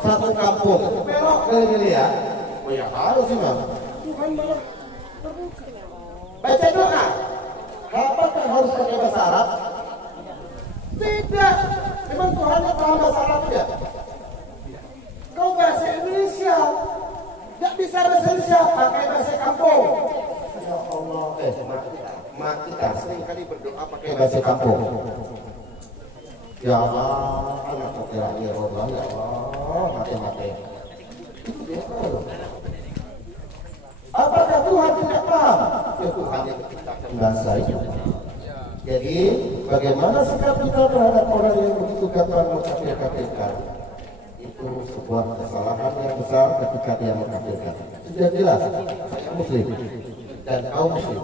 Satu kampung belok kadang dia. Oh ya harus imam. Tuhan malah terbuka. Baca doa. Apakah harus pakai bahasa Arab? Tidak. Memang Tuhan paham bahasa Arab tidak? Kau bahasa Indonesia. Tidak bisa bahasa Indonesia, pakai bahasa kampung. Ya Allah, mak kita sering kali berdoa pakai bahasa kampung. Ya Allah, anak kira ya Allah, ya Allah, mati. Apakah Tuhan tidak paham? Ya Tuhan yang menciptakan bahasa itu. Jadi, bagaimana sikap kita terhadap orang yang begitu gampang mengkafirkan? itu sebuah kesalahan yang besar ketika dia mengkafirkan. Sudah jelas, saya Muslim dan kau Muslim.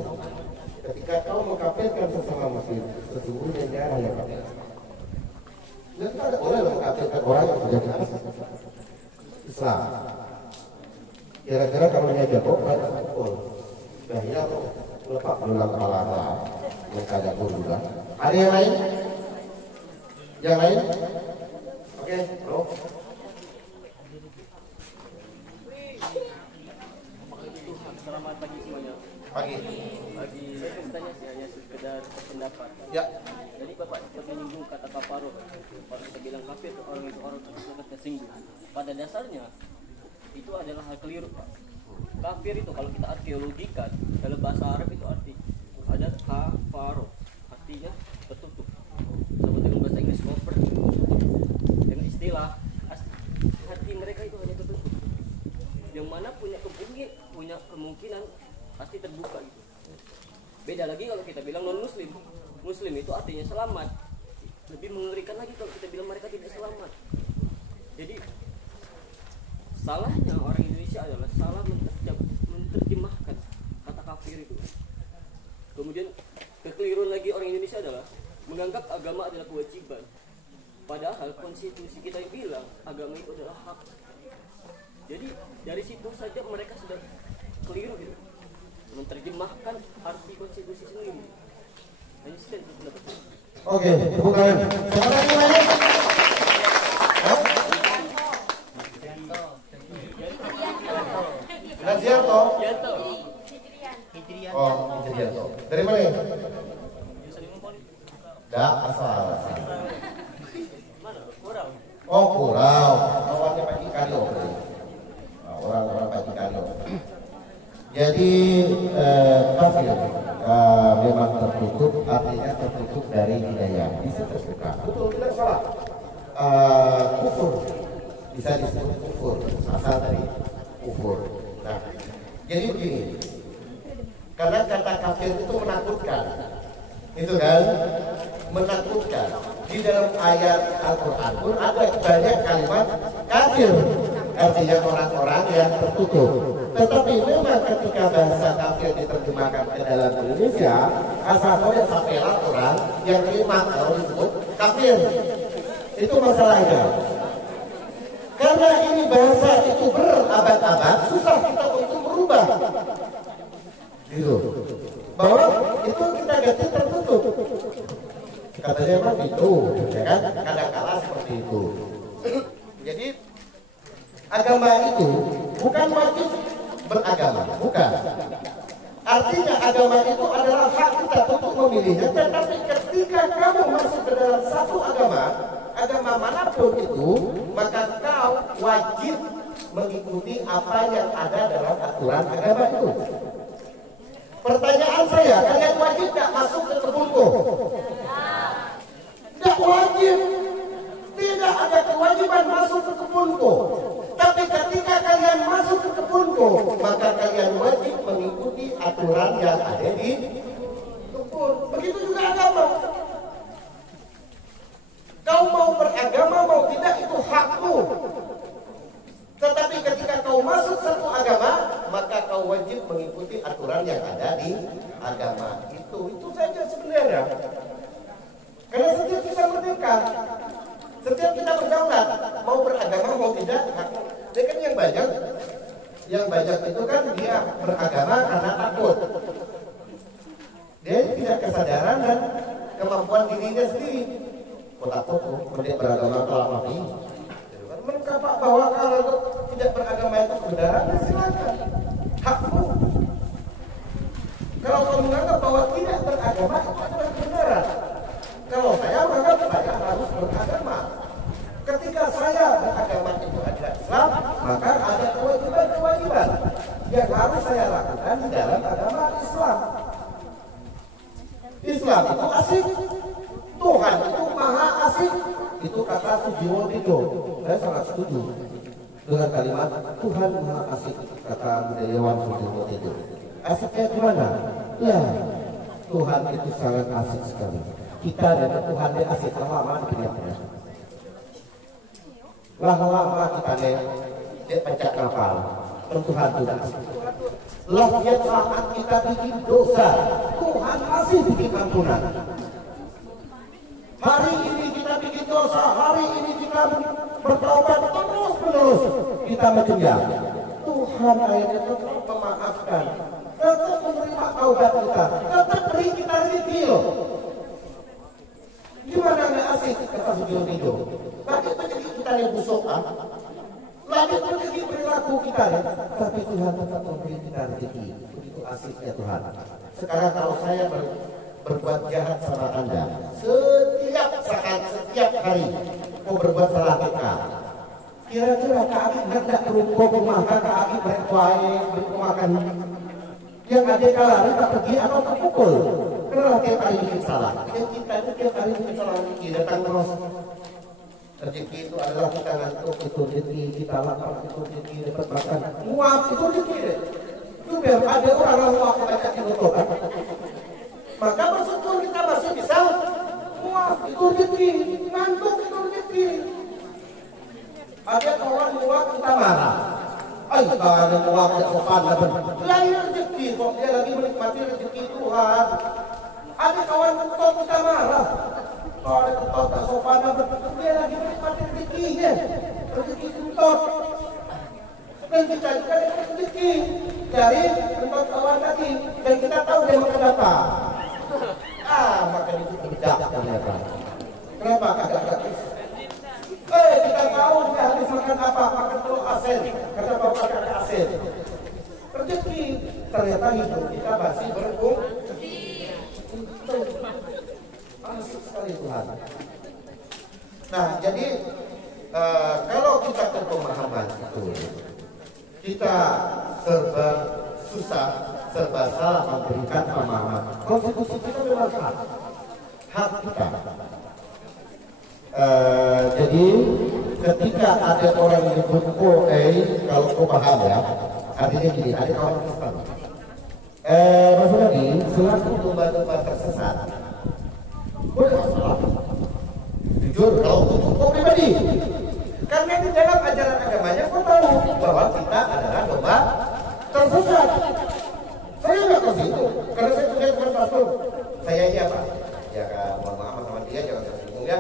Ketika kau mengkafirkan sesama Muslim, sesungguhnya dia yang kafir. Dan tidak boleh mengkafirkan orang yang sudah masuk Islam. Kira-kira kalau dia jago, banyak pukul. Bahaya lepak berulang kepala, mereka jago juga. Ada yang lain? Yang lain? Oke, bro. Selamat pagi semuanya. Pagi. Pagi, saya bertanya sih hanya sekedar pendapat. Ya. Jadi Bapak seperti menyinggung kata kafaro. Kalau kita bilang kafir orang itu orang sangat tersinggung. Pada dasarnya itu adalah hal keliru, Pak. Kafir itu kalau kita arkeologikan dalam bahasa Arab itu arti ada kafaro, artinya tertutup. Sama dengan bahasa Inggris cover. Dengan istilah hati mereka itu hanya tertutup. Yang mana punya kemungkinan pasti terbuka gitu. Beda lagi kalau kita bilang non muslim. Muslim itu artinya selamat. Lebih mengerikan lagi kalau kita bilang mereka tidak selamat. Jadi salahnya orang Indonesia adalah salah menerjemahkan kata kafir itu. Kemudian kekeliruan lagi orang Indonesia adalah menganggap agama adalah kewajiban. Padahal konstitusi kita yang bilang agama itu adalah hak. Jadi dari situ saja mereka sudah keliru gitu, menerjemahkan arti konstitusi sendiri. Hanya sekian pendapat. Oke, tepuk tangan. Siapa lagi lainnya? Naziarto. Oh, Naziarto. Dari mana? Dak asal. Oh, Kurau. Awalnya Pak Ikano. Orang-orang Pak Ikano. Jadi kafir memang tertutup, artinya tertutup dari hidayah. Bisa terbuka. Betul, tidak salah. Kufur bisa disebut kufur, asal dari kufur. Nah, jadi begini. Karena kata kafir itu menakutkan. Itu kan menakutkan. Di dalam ayat Al-Quran pun ada banyak kalimat kafir, artinya orang-orang yang tertutup. Tetapi memang ketika bahasa kafir diterjemahkan ke dalam Indonesia, asalnya sampailah orang yang terima kalau disebut kafir. Itu masalahnya. Karena ini bahasa itu berabad-abad, susah kita untuk merubah. Gitu. Bahwa itu kita ganti tertutup. Katanya memang itu, ya kan? Kadang-kala seperti itu. Jadi agama itu bukan wajib beragama, bukan. Artinya agama itu adalah hak kita untuk memilihnya. Tetapi ketika kamu masuk ke dalam satu agama, agama manapun itu, maka kau wajib mengikuti apa yang ada dalam aturan agama itu. Pertanyaan saya, kalian wajib tidak masuk ke kebunku? Tidak wajib. Tidak ada kewajiban masuk ke kebunku. Tapi ketika kalian masuk ke kebunku, maka kalian wajib mengikuti aturan yang ada di kebun. Begitu juga agama. Kau mau beragama mau tidak itu hakmu. Tetapi ketika kau masuk satu agama, maka kau wajib mengikuti aturan yang ada di agama itu. Itu saja sebenarnya. Karena setiap kita merdeka, setiap kita berdaulat, mau beragama mau tidak, dia kan yang banyak itu kan dia beragama karena takut. Dia tidak kesadaran dan kemampuan dirinya sendiri. Kok takut, dia beragama kelama ini. Mereka bahwa kalau tidak beragama itu kebenaran, silakan, hakmu. Kalau kamu menganggap bahwa tidak beragama itu adalah kebenaran, kalau saya menganggap saya harus beragama. Ketika saya beragama itu adalah Islam, maka ada kewajiban-kewajiban yang harus saya lakukan di dalam agama Islam. Islam itu asik, Tuhan itu maha asik. Itu kata Sujiwo Tido. Saya sangat setuju dengan kalimat Tuhan maha asik, kata budayawan Sujiwo Tido. Asiknya gimana? Ya, Tuhan itu sangat asik sekali. Kita dan Tuhan dia asik lama-lama dipilih. lama kita nih dia pencak kapal Tuhan tidak lah dia saat kita bikin dosa Tuhan masih bikin ampunan. Hari ini kita bikin dosa, hari ini kita bertobat terus kita menjengkel, Tuhan akhirnya tetap memaafkan, tetap menerima taubat kita, tetap beri kita rezeki loh. Gimana nggak asik kata sejauh itu? Lagi menjadi kita yang busuk, lagi menjadi perilaku kita, tapi Tuhan tetap memberi kita rezeki. Begitu asiknya Tuhan. Sekarang kalau saya berbuat jahat sama Anda, setiap saat, setiap hari, mau berbuat salah kita. Kira-kira kaki hendak berumpuk rumah kaki berkuai, berkumakan. Yang ada kala kita pergi atau terpukul. Kenapa tiap hari bikin salah? Yang kita itu tiap hari bikin salah rezeki datang terus. Rezeki itu adalah kita ngantuk, itu rezeki, kita lapar, itu rezeki, dapat makan. Muap itu rezeki. Itu biar ada orang muap baca di kan. Maka bersyukur kita masih bisa. Muap itu rezeki, ngantuk itu rezeki. Ada kawan muap kita marah. Kalau ada muap tidak sopan lah benar. Lain rezeki kok dia lagi menikmati rezeki Tuhan. Ada kawan ketot kita marah. Kalau ada ketot tak sopan lah benar. Dia lagi menikmati rezekinya. Rezeki ketot. Dan kita juga ada rezeki dari tempat kawan tadi. Dan kita tahu dia makan apa. Makan itu tidak ternyata. Kenapa kagak gratis? Kita tahu dia habis makan apa, makan telur asin. Kenapa makan asin? Rezeki. Ternyata hidup kita masih berfungsi. Asik sekali Tuhan. Nah, jadi kalau kita ke pemahaman itu, kita serba susah, serba salah memberikan pemahaman. Konstitusi kita memang hak kita. Jadi ketika ada orang yang menyebut kalau kau paham ya, artinya gini, ada kawan Kristen. Maksudnya nih, selaku domba-domba tersesat, boleh masalah. Jujur, kalau untuk kau pribadi, karena di dalam ajaran agamanya kau tahu bahwa kita adalah domba tersesat. Saya nggak ke situ, karena saya punya teman pastor. Saya ini apa? Ya kan, mohon maaf sama dia, jangan tersinggung ya.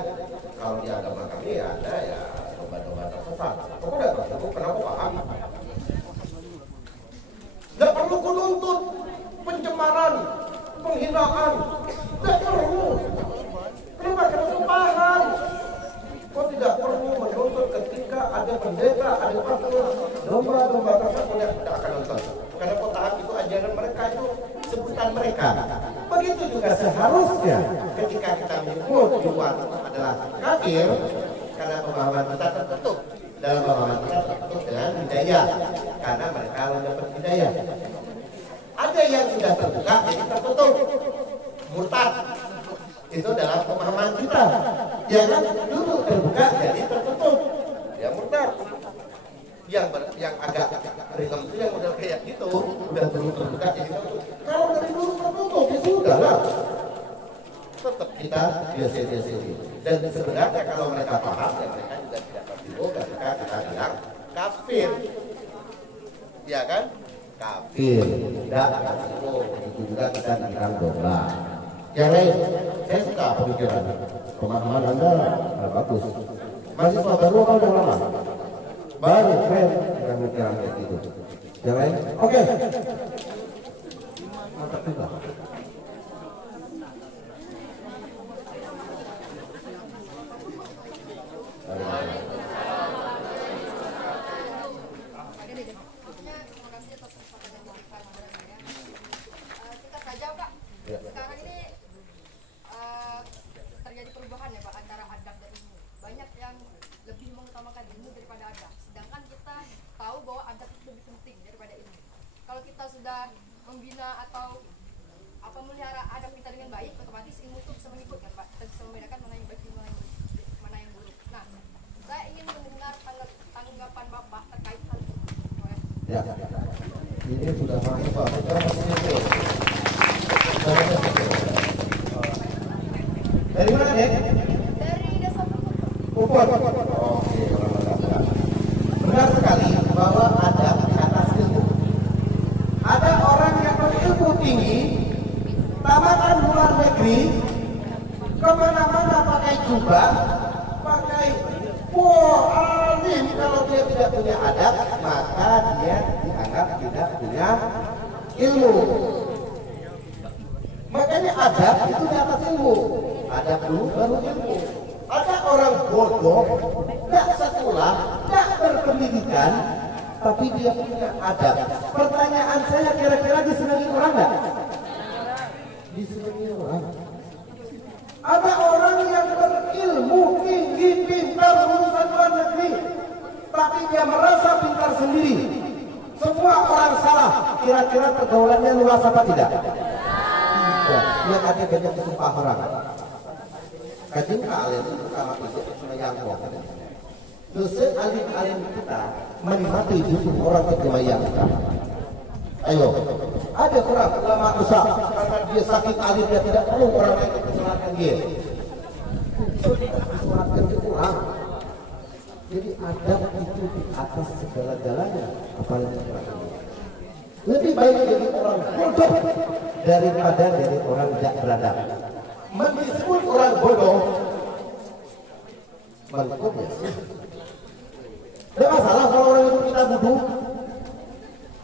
Kalau di agama kami ada ya domba-domba tersesat. Kau udah tahu kenapa paham? Tidak perlu menuntut pencemaran, penghinaan. Tidak perlu. Kenapa? Karena kau paham. Kau tidak perlu menuntut ketika ada pendeta, ada pastor, domba-domba tersesat tidak akan nonton. Karena kau tahu itu ajaran mereka, itu sebutan mereka. Begitu juga seharusnya ketika kita menyebut Tuhan adalah kafir, karena pemahaman kita tertutup. Dalam pemahaman kita tertutup dengan hidayah, karena mereka mendapat hidayah. Ada yang sudah terbuka jadi tertutup, murtad. Itu dalam pemahaman kita. Yang dulu terbuka jadi tertutup, ya murtad. Yang agak ringan itu yang model kayak gitu, udah dulu terbuka jadi tertutup. Kalau dari dulu tertutup ya sudah lah. Tetap kita biasa-biasa ini. Dan sebenarnya kalau mereka paham, ya mereka juga tidak tersinggung ketika kita bilang kafir, ya kan? Kafir, tidak tersinggung. Begitu juga kita bilang domba. Yang lain, saya suka pemikiran, pemahaman Anda bagus. Mahasiswa baru atau udah lama? Baru keren yang pemikiran kayak gitu. Yang lain, oke. Mantap juga. Singkat saja Pak, sekarang ini terjadi perubahan ya Pak antara adab dan ilmu. Banyak yang lebih mengutamakan ilmu daripada adab, sedangkan kita tahu bahwa adab itu lebih penting daripada ilmu. Kalau kita sudah membina atau melihara adab kita dengan baik, otomatis ilmu itu bisa mengikutkan Pak. Kita bisa membedakan mana yang baik dan mana yang buruk. Nah, saya ingin mendengar tanggapan Bapak terkait hal itu. Ya, ini sudah masuk Pak. Dari mana Dek? Dari desa Kupon. Oke, benar sekali bahwa ada di atas ilmu. Ada orang yang berilmu tinggi, tamatan luar negeri, kemana-mana pakai jubah, pakai alim. Kalau dia tidak punya adab, maka dia dianggap tidak punya ilmu. Makanya adab itu di atas ilmu. Adab dulu baru ilmu. Ada orang bodoh, tidak sekolah, tidak berpendidikan, tapi dia punya adab. Pertanyaan saya, kira-kira disenangi orang nggak? Disenangi orang. Ada orang yang berilmu tinggi, pintar, lulusan luar negeri, tapi dia merasa pintar sendiri. Semua orang salah. Kira-kira pergaulannya luas apa tidak? Tidak. Yang ada banyak disumpah orang. Kadang kalian itu pertama itu yang bohong. Dosa alim-alim kita menikmati justru orang kejemayaan kita. Ayo, ada orang ulama besar karena dia sakit alim, dia tidak perlu orang lain mensolatkan dia. Mensolatkan itu orang. Jadi adab itu di atas segala-galanya. Apalagi lebih baik jadi orang bodoh daripada dari orang tidak beradab. Meskipun orang bodoh, mengikut ya. Tidak masalah kalau orang itu kita bodoh.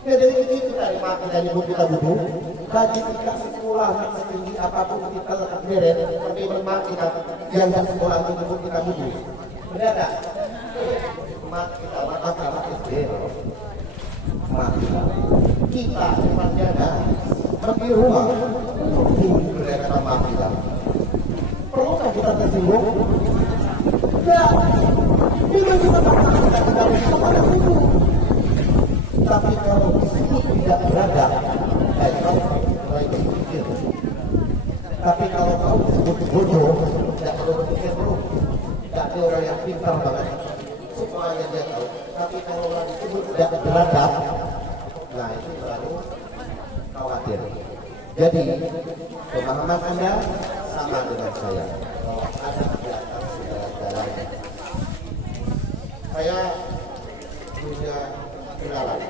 Ya dari kita mati dari ibu kita bodoh. Gaji kita sekolah setinggi apapun kita tetap beret. Tapi memang kita yang tidak sekolah itu ibu kita bodoh. Benar tak? Mak kita mata SD. Mak kita sarjana pergi rumah. Mereka mak kita. Perlukah kita tersinggung? Tidak. Tidak kita tapi kalau disebut tidak beradab, kau mulai berpikir. Tapi kalau kau disebut bodoh, tidak perlu berpikir dulu. Tidak ada orang yang pintar banget, semuanya dia tahu. Tapi kalau orang disebut tidak beradab, nah itu baru khawatir. Jadi pemahaman Anda sama dengan saya. Bahwa ada di atas segala-galanya. Saya punya kenalan.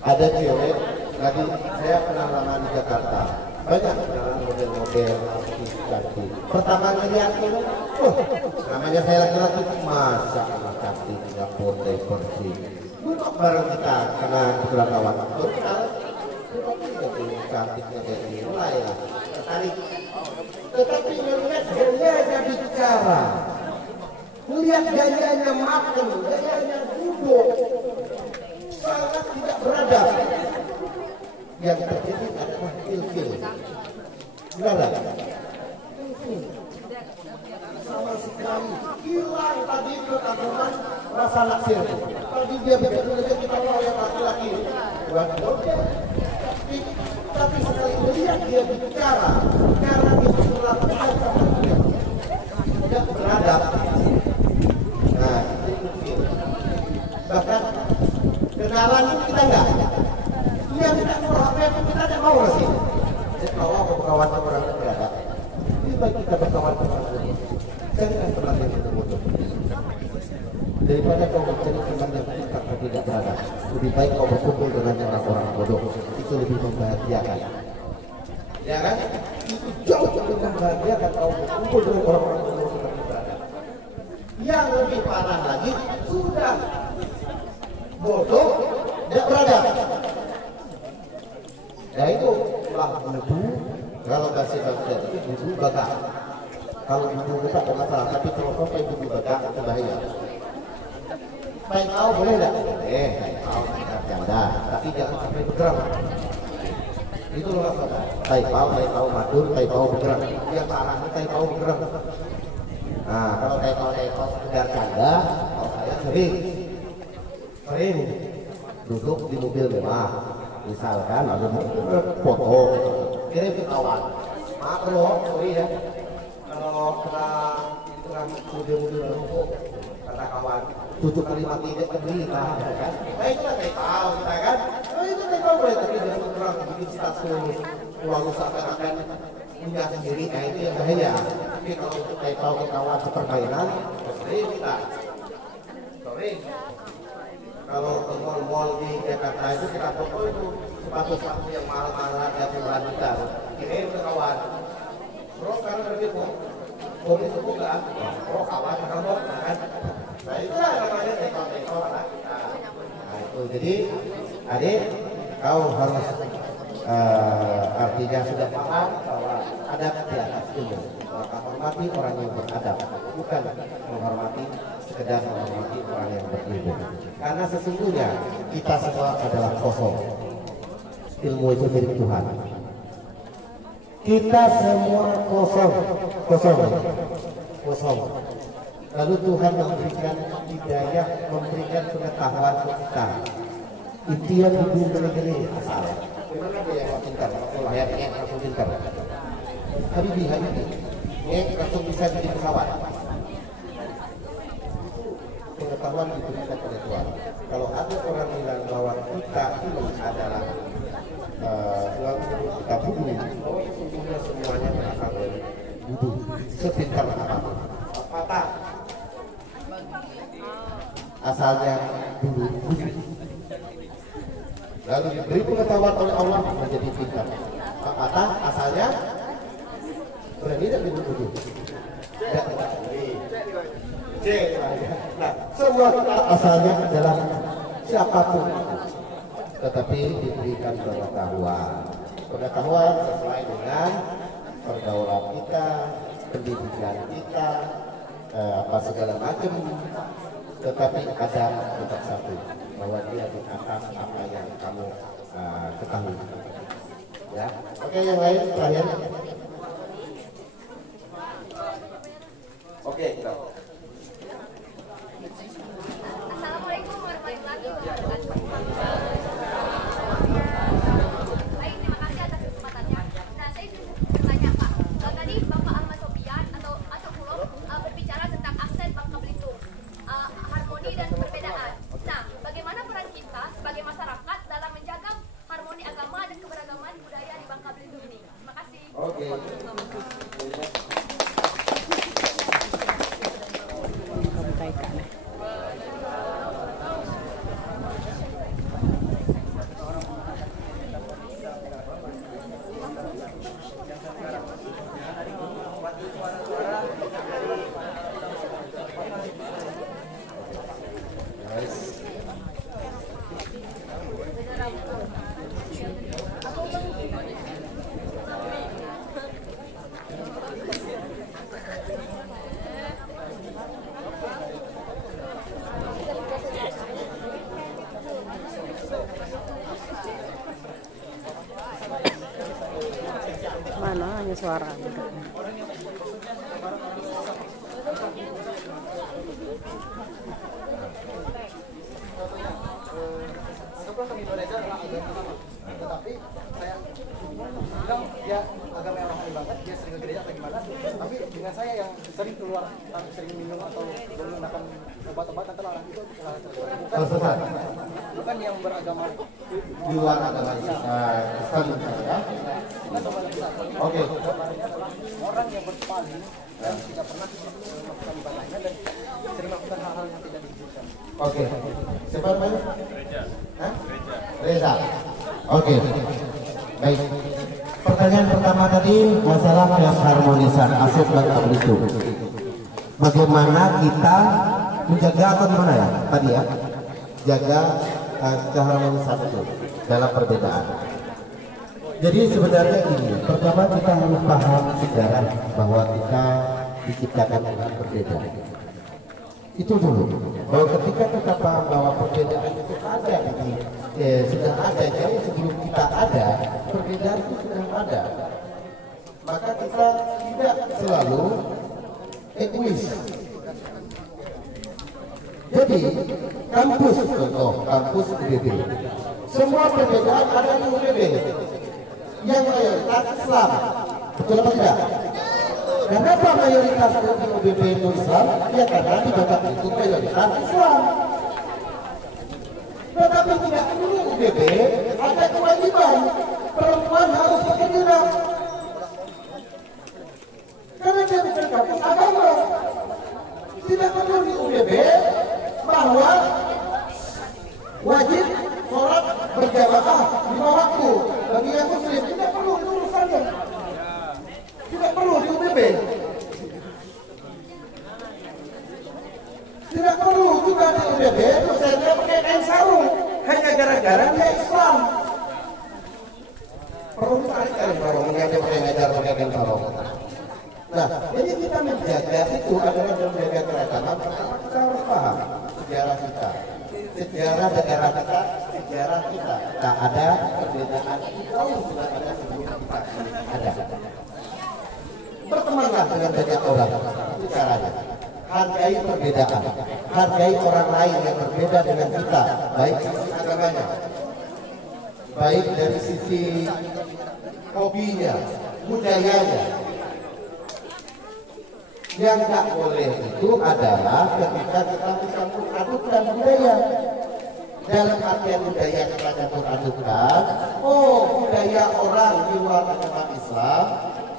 Ada cewek, lagi saya kenal lama di Jakarta. Banyak kenalan model-model artis-artis. Pertama ngeliat itu, namanya saya laki-laki, masa anak cantik, nggak putih bersih. Duduk bareng kita karena kebetulan kawan. Baru kenal, cantiknya jadi mulai lah tertarik. Tetapi melihat gayanya bicara, melihat gayanya makan, gayanya duduk, sangat tidak beradab. Yang terjadi adalah ilfil. Benar? Sama sekali hilang tadi kekaguman rasa naksir. Tadi dia begitu kita orang yang laki-laki. Tapi sekali melihat dia bicara, karena dia berlakukan sama dia tidak beradab. Nah, itu ilfil. Bahkan kenalan kita enggak. Dia tidak mau HP pun kita tidak mau ngasih. Jadi kalau aku berkawan sama orang yang beradab, lebih baik kita berkawan sama orang bodoh. Jangan teman yang kita bodoh. Daripada kau mencari teman yang pintar tapi tidak beradab, lebih baik kau berkumpul dengan orang-orang bodoh. Itu lebih membahagiakan. Ya kan? Itu jauh lebih membahagiakan kau berkumpul dengan orang-orang bodoh seperti beradab. Yang lebih parah lagi, sudah bodoh tidak beradab. Ya itu lah budu. Kalau bahasa Indonesia itu budu baga. Kalau budu itu ada masalah, tapi kalau sampai budu baga itu bahaya. Main tahu boleh tidak? Tahu janda, tapi jangan sampai bergerak. Itu loh masalah. Tahu madur, tahu bergerak. Yang parah itu tahu bergerak. Nah, kalau tahu sekedar janda, kalau saya sering duduk di mobil mewah, misalkan ada foto kirim ke kawan. Maaf loh, sorry ya, kalau kena di tengah mobil rokok kata kawan, tutup kali mati dia terbeli kan? Nah itu kan tahu kita kan? Nah itu tahu boleh, tapi dia kurang bikin status uang usaha akan punya sendiri, nah itu yang bahaya. Tapi kalau untuk tahu ke kawan sepermainan, sorry kita. Kalau ke mall-mall di Jakarta itu kita foto itu sepatu-sepatu yang mahal-mahal harga puluhan juta. Ini ke kawan. Bro kan lebih kok. Polis itu kan. Bro kawan kamu kan. Nah itulah namanya tekol-tekol anak kita. Nah itu jadi adik kau harus artinya sudah paham bahwa adab di atas ilmu. Maka hormati orang yang beradab, bukan menghormati sekedar menghormati orang yang berilmu. Karena sesungguhnya kita semua adalah kosong. Ilmu itu milik Tuhan. Kita semua kosong. Lalu Tuhan memberikan hidayah, memberikan pengetahuan kita. Itu yang ibu negeri asal. Gimana dia yang pintar? Kalau lahirnya langsung pintar. Habibi, langsung bisa jadi pesawat. Pengetahuan diberikan oleh Tuhan. Kalau ada orang bilang bahwa kita ini adalah kita budu, sesungguhnya semuanya berasal dari budu. Sepintar apapun, patah. Asalnya dulu budu. Lalu diberi pengetahuan oleh Allah menjadi pintar. Patah asalnya berani dan budu. Nah, semua kita asalnya adalah siapapun, tetapi diberikan pengetahuan sesuai dengan pergaulan kita, pendidikan kita, apa segala macam. Tetapi ada tetap satu, bahwa dia di atas apa yang kamu ketahui. Ya, oke, yang lain terakhir. Oke, kita. Assalamualaikum warahmatullahi wabarakatuh. Baik, terima kasih atas kesempatannya. Nah, saya bertanya Pak, tadi Bapak Ahmad Sofian atau Pulau berbicara tentang aksen Bangka Belitung, harmoni dan perbedaan. Nah, bagaimana peran kita sebagai masyarakat dalam menjaga harmoni agama dan keberagaman budaya di Bangka Belitung ini? Terima kasih. Oke. Mana hanya suara. Anggaplah kami Indonesia adalah agama utama, tetapi saya bilang dia agama yang rohani banget, dia sering ke gereja atau gimana, tapi dengan saya yang sering keluar, sering minum atau menggunakan obat-obatan terlarang itu bukan yang beragama di luar agama Islam ya. Oke. Orang yang berpaling dan tidak pernah melakukan ibadahnya dan sering melakukan hal-hal yang tidak diizinkan. Oke. Siapa namanya? Reza. Oke. Baik. Pertanyaan pertama tadi masalah keharmonisan aset Bangka Belitung. Bagaimana kita menjaga atau mana ya tadi ya? Jaga keharmonisan itu dalam perbedaan. Jadi sebenarnya ini pertama kita harus paham sejarah bahwa kita diciptakan dengan berbeda. Itu dulu. Bahwa ketika kita paham bahwa perbedaan itu ada sudah ada jauh sebelum kita ada, perbedaan itu sudah ada. Maka kita tidak selalu egois. Jadi kampus contoh kampus UBB, semua perbedaan ada di UBB. Yang mayoritas Islam, betul apa tidak? Kenapa mayoritas di UBB itu Islam? Ya karena di Bangka Belitung mayoritas Islam. Tetapi tidak perlu UBB ada kewajiban perempuan harus pakai jilbab. Karena dia bukan kampus agama. Tidak perlu di UBB bahwa wajib sholat berjamaah 5 waktu bagi yang muslim. Tidak perlu, itu urusannya. Tidak perlu di UBB. Tidak perlu juga di UBB dosennya pakai kain sarung hanya gara-gara dia Islam. Perlu ditarik kain sarung, mengajar pakai kain sarung. Nah, jadi kita menjaga itu adalah menjaga keragaman. Pertama kita harus paham sejarah kita, sejarah negara kita, sejarah kita. Tak ada perbedaan. Kita sudah ada sebelum kita ada. Bertemanlah dengan banyak orang, itu caranya. Hargai perbedaan, hargai orang lain yang berbeda dengan kita, baik sisi agamanya, baik dari sisi hobinya, budayanya. Yang tak boleh itu adalah ketika kita mencampur adukkan budaya. Dalam artian budaya kita campur adukkan, oh budaya orang di luar agama Islam,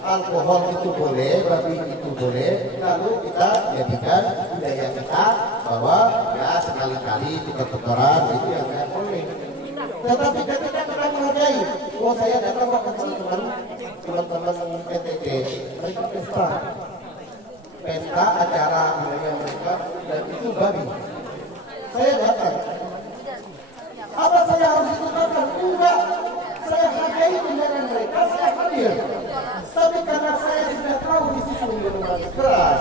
alkohol itu boleh, babi itu boleh, lalu kita jadikan budaya kita bahwa ya sekali-kali tukar-tukaran itu yang tidak boleh. Tetapi ketika kita menghargai, oh saya datang ke teman-teman PTT, mereka pesta acara budaya mereka dan itu babi. Saya datang. Apa saya harus ikutan? Enggak. Saya hargai undangan mereka, saya hadir. Tapi karena saya sudah tahu di situ minuman keras,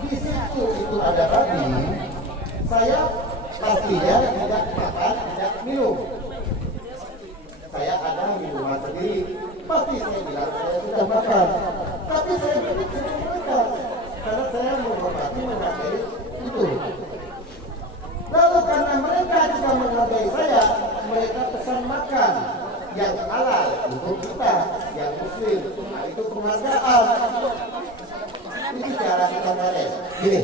di situ itu ada babi, saya pastinya tidak makan, tidak minum. Saya ada minuman sendiri, pasti saya bilang saya sudah makan. Tapi saya beri sama mereka karena saya menghormati menghargai itu. Lalu karena mereka juga menghargai saya, mereka pesan makan yang halal untuk kita, yang muslim. Nah, itu penghargaan. Itu cara kita menghargai. Gini,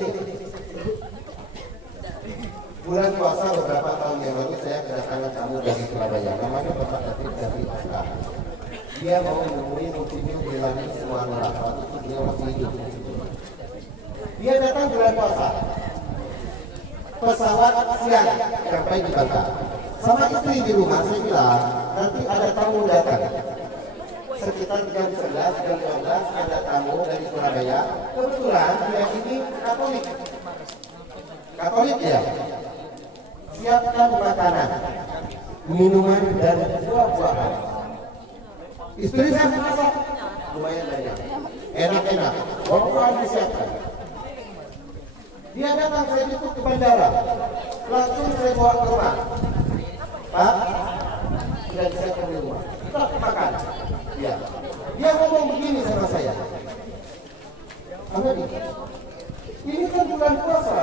bulan puasa beberapa tahun yang lalu saya kedatangan tamu dari Surabaya, namanya Bapak David dari Oscar. Dia mau menemui Mutimil Bilani Suwanara, waktu itu dia masih hidup. Dia datang bulan puasa, pesawat siang sampai di Bangka. Sama istri di rumah saya bilang, nanti ada tamu datang. Sekitar jam 11, jam 12 ada tamu dari Surabaya. Kebetulan dia ini Katolik. Katolik ya. Siapkan makanan, minuman dan buah-buahan. Istri saya masak lumayan banyak, enak-enak. Buah-buahan disiapkan. Dia datang, saya tutup ke bandara, langsung saya bawa ke rumah. Pak, dan saya ke rumah. Kita makan. Ya. Dia ngomong begini sama saya. Ahmadi, ini kan bulan puasa.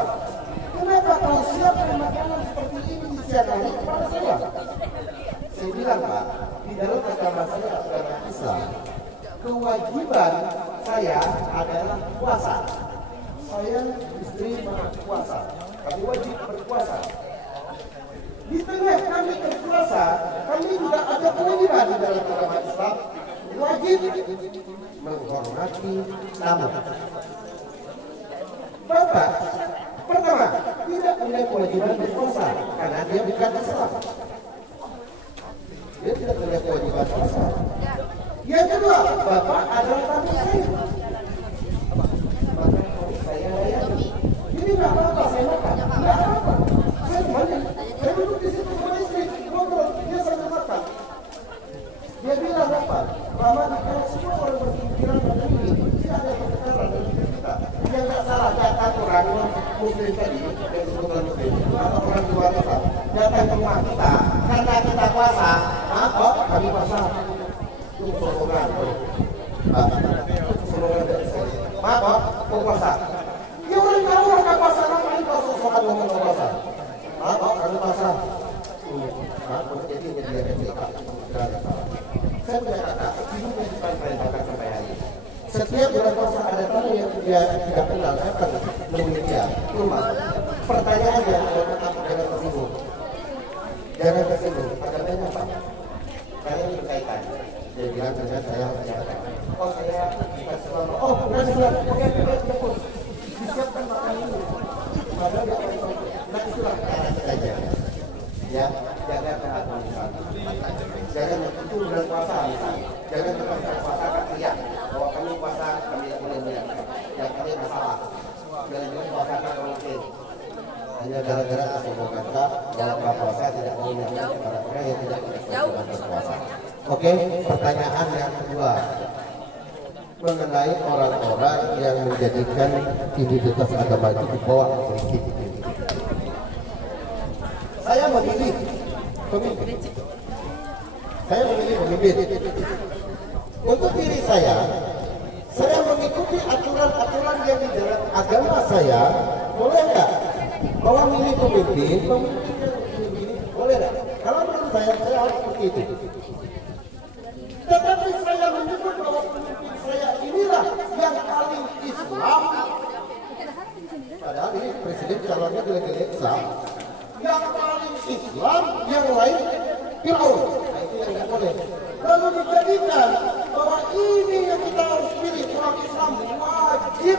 Kenapa kau siapkan makanan seperti ini di siang hari kepada saya? Saya bilang, Pak, di dalam agama saya, agama Islam, kewajiban saya adalah puasa. Saya istri berpuasa, kami wajib berpuasa. Di tengah kami berpuasa, kami juga ada kewajiban di dalam agama Islam, wajib menghormati tamu. Bapak, pertama, tidak punya kewajiban berpuasa karena dia bukan Islam. Dia tidak punya kewajiban puasa. Yang kedua, Bapak adalah tamu saya. Saya layani. Ini nggak apa-apa, saya makan. Nggak apa-apa. Saya banyak. Saya duduk di situ sama istri, ngobrol. Dia sambil makan. Dia bilang apa? Lama kalau semua orang berpikiran macam ini, tidak ada pertengkaran dalam hidup kita. Yang nggak salah datang orang muslim tadi, dari sebutan muslim, atau orang luar Islam, datang ke rumah kita, karena kita puasa. Kok kami puasa? Itu sokongan. Sokongan dari saya. Kok puasa? Ya orang tahu orang puasa, ngapain kau sokongan ngomong puasa? Kok kami puasa? Jadi dia kecewa. Saya punya kata, hidup yang diperintahkan sampai hari ini. Setiap bulan puasa ada tamu yang dia tidak kenal, datang menemui dia ke rumah. Pertanyaannya, jangan tersinggung. Jangan tersinggung. Agamanya apa? Karena ini berkaitan. Dia bilang dengan saya menyatakan, oh saya bukan selama, oh bukan selama, oke, disiapkan makanan ini. Padahal dia paling nah itulah hanya gara-gara semua kata bahwa berpuasa tidak mau menyakiti para orang yang tidak berpuasa. Oke, pertanyaan yang kedua mengenai orang-orang yang menjadikan identitas agama itu dibawa ke politik. Saya memilih pemimpin. Saya memilih pemimpin. Untuk diri saya mengikuti aturan-aturan yang di dalam agama saya. Boleh nggak? Bahwa milih pemimpin boleh nggak? Kalau menurut saya harus seperti itu. Tetapi saya menyebut bahwa pemimpin saya inilah yang paling Islam. Padahal ini presiden calonnya delegasi Islam. Yang paling Islam, yang lain Fir'aun. Nah, itu yang tidak boleh. Lalu dijadikan bahwa ini yang kita harus pilih orang Islam wajib.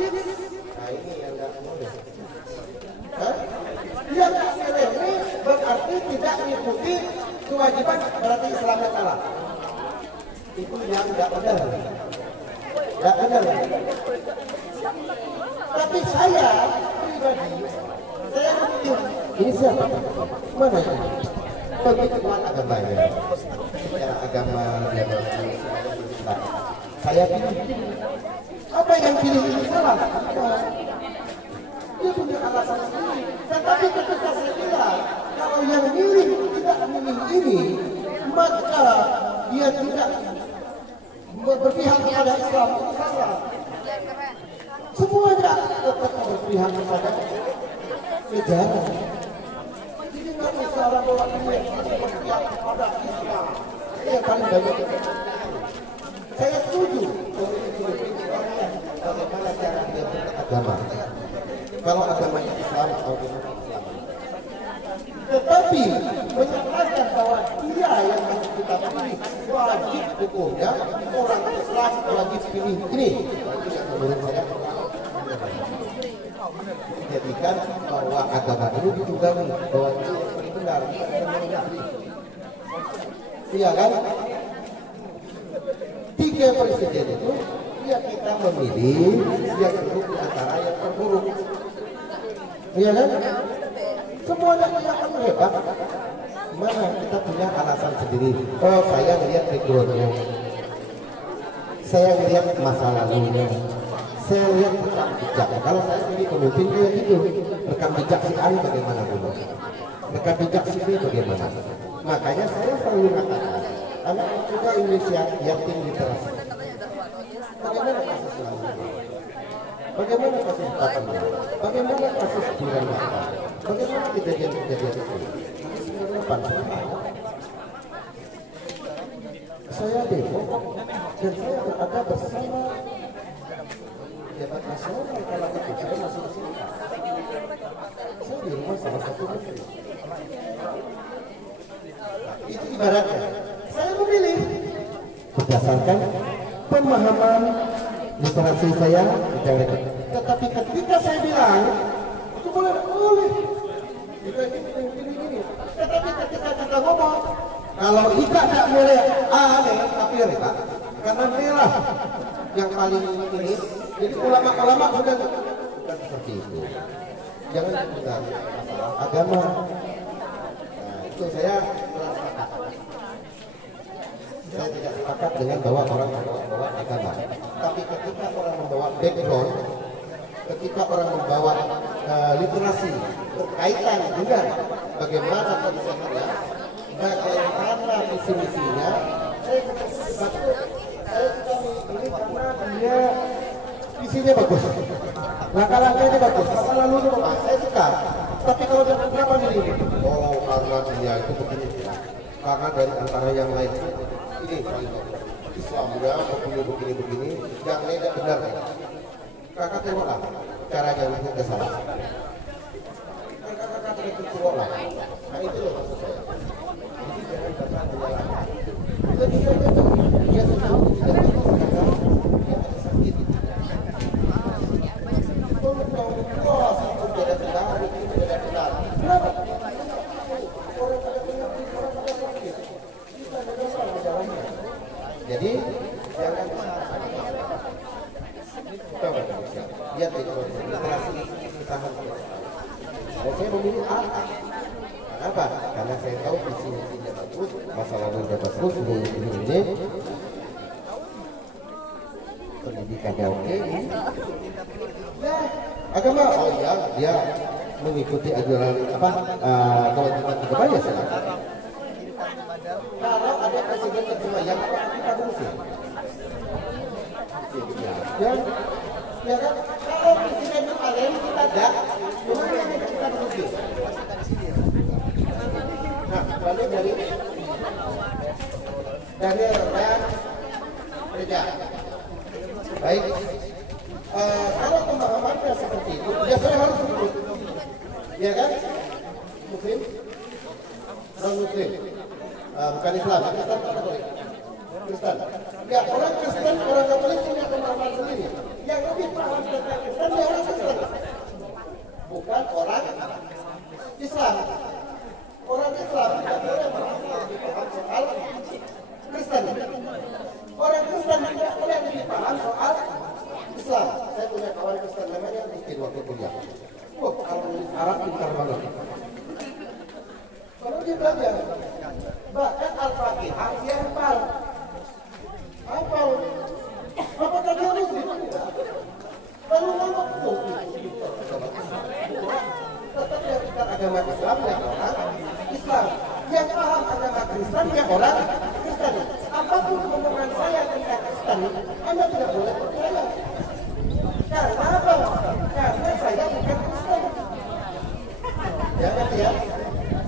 Nah ini yang tidak boleh. Yang tidak boleh ini berarti tidak mengikuti kewajiban, berarti Islamnya salah. Itu yang tidak benar. Tidak benar. Tapi saya pribadi, saya memilih ini siapa? Mana itu? Bagi ketuaan agamanya, secara agama dia berarti saya pilih. Apa yang pilih ini salah? Dia punya alasan sendiri. Tetapi ketika saya bilang kalau yang milih tidak memilih ini, maka dia tidak berpihak kepada Islam. Itu salah. Semuanya tetap berpihak kepada negara. Jadi nggak masalah bahwa dia berpihak kepada Islam. Ini yang paling banyak. Saya setuju bagaimana cara dia beragama. Kalau agamanya Islam atau Islam. Tetapi menyatakan bahwa dia yang harus kita pilih wajib hukumnya orang Islam wajib pilih ini. Menurut saya menjadikan bahwa agama itu ditunggangi bahwa itu benar. Iya kan? 3 presiden itu ya kita memilih yang buruk di antara yang terburuk. Iya kan? Semua tidak akan hebat. Mana kita punya alasan sendiri. Oh saya melihat backgroundnya, saya melihat masa lalunya, saya lihat rekam jejak. Kalau saya pilih pemimpin dia gitu, rekam jejak si A bagaimana dulu, rekam jejak si B bagaimana. Makanya saya selalu mengatakan anak juga Indonesia yatim literasi. Bagaimana kasus lalu? Bagaimana kasus Papua? Bagaimana kasus Bulan Mata? Bagaimana kejadian-kejadian itu? Saya demo dan saya berada bersama pejabat nasional kala itu. Saya masih di sini. Saya di rumah salah satu menteri. Itu ibaratnya saya memilih berdasarkan pemahaman literasi saya. Tetapi ketika saya bilang itu boleh, ini. Tetapi ketika kita ngomong kalau Ika tidak boleh tapi Rika karena merah yang paling ini. Jadi ulama-ulama sudah bukan seperti itu. Jangan kita masalah agama. Nah, itu saya sepakat. Saya tidak sepakat dengan bahwa orang membawa agama. Tapi ketika orang membawa background, ketika orang membawa literasi berkaitan dengan bagaimana kondisinya, bagaimana visi-misinya, saya suka ini karena dia visinya bagus, langkah-langkahnya bagus, masa lalunya bagus, saya suka. Tapi kalau dia kenapa milih ini? Oh karena dia itu begini, karena dari antara yang lain ini Islamnya begini, yang lain tidak benar. Kakak tengoklah caranya untuk ke sana. Kakak tengoklah. Nah itu loh maksud saya. Jadi jangan baca menyalahkan. Jadi saya itu dia sedang tidak bisa dia ada sakit. Oh sakit tidak benar, itu tidak benar. Kenapa? Orang pada penyakit, orang pada sakit. Kita tidak salah jalannya. Jadi jangan lihat itu literasi kita harus. Saya memilih A. Kenapa? Karena saya tahu visi misinya bagus, masa lalunya bagus, ini pendidikannya oke. Ya, agama, oh iya, dia mengikuti ajaran apa? Kewajiban agama ya silakan. Kalau ada presiden kedua yang kita muslim, ya kan? Kalau presiden kemarin kita ada, cuma yang kita muslim. Nah, lalu dari gereja. Baik. Kalau pemahamannya seperti itu, ya saya harus ikut. Ya kan? Muslim, non Muslim, bukan Islam, Kristen atau Katolik? Kristen. Ya, orang Kristen, orang Katolik punya pemahaman sendiri. Yang lebih paham tentang Kristen, ya orang Kristen. Bukan orang Islam. Orang Islam tidak boleh lebih paham soal Kristen. Orang Kristen tidak boleh lebih paham soal Islam. Saya punya kawan Kristen namanya miskin waktu kuliah. Wah, kalau nulis Arab pintar banget. Kalau dia belajar, bahkan Al-Fatihah dia hafal. Hafal. Apakah dia muslim? Lalu ngomong, tetap yang pintar agama Islam yang orang Islam, yang paham agama Kristen yang orang Kristen. Apapun omongan saya tentang Kristen, Anda tidak boleh percaya. Karena apa? Karena saya bukan Kristen. Jangan ya.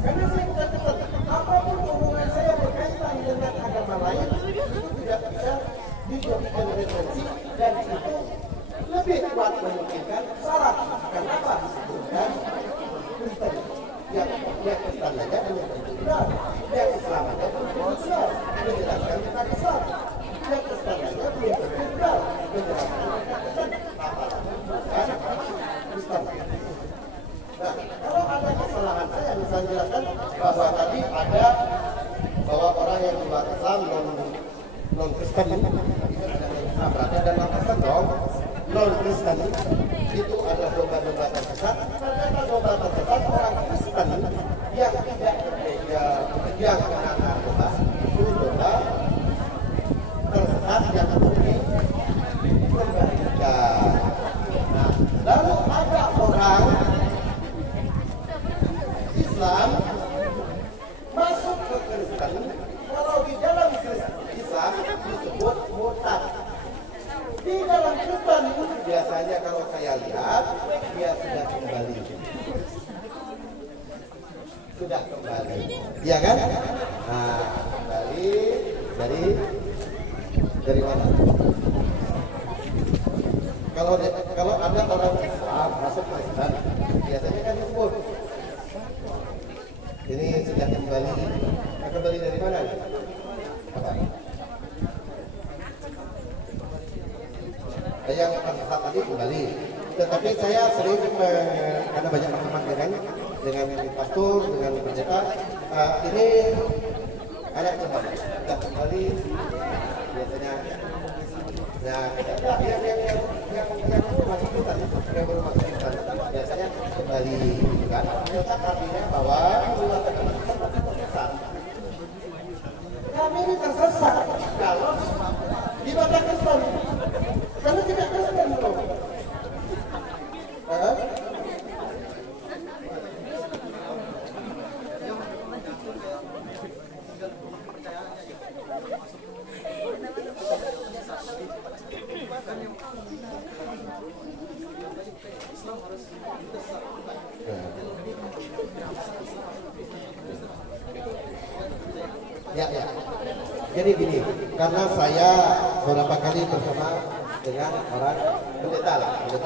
Karena saya bukan Kristen. Apapun omongan saya berkaitan dengan agama lain, itu tidak bisa dijadikan referensi dan itu lebih kuat memungkinkan salah. Kenapa disebutkan Kristen? Yang Kristen saja belum tentu benar, yang Islam saja belum tentu benar. Menjelaskan tentang Islam, yang Kristen saja belum tentu benar. Menjelaskan tentang Kristen, bukan Kristen. Nah, kalau ada kesalahan saya bisa jelaskan bahwa tadi ada bahwa orang yang luar Islam non Kristen itu ada Islam berada dan non Kristen dong. Non Kristen itu adalah domba-domba tersesat. Ternyata domba tersesat orang Kristen yang tidak berbeda, yang menanam domba itu domba tersesat yang mungkin kembalikan. Nah, lalu ada orang Islam masuk ke Kristen, kalau di dalam Islam disebut murtad. Di dalam Kristen biasanya kalau saya lihat dia sudah kembali, ya kan? Nah, kembali dari mana? Kalau ada orang Islam masuk Kristen, biasanya kan disebut ini sudah kembali. Kembali dari mana? Apa? Yang tersesat tadi kembali. Tetapi saya sering karena banyak pertemuan dengan pastor, dengan pendeta. Ini anak kembali, sudah kembali biasanya. Nah, yang masih kita, yang baru masuk kita, biasanya kembali, kan? Tetap artinya bahwa tersesat. Kami ini tersesat kalau di mata Kristen. Karena tidak Kristen loh. Ya. Jadi gini, karena saya beberapa kali bersama dengan orang pendeta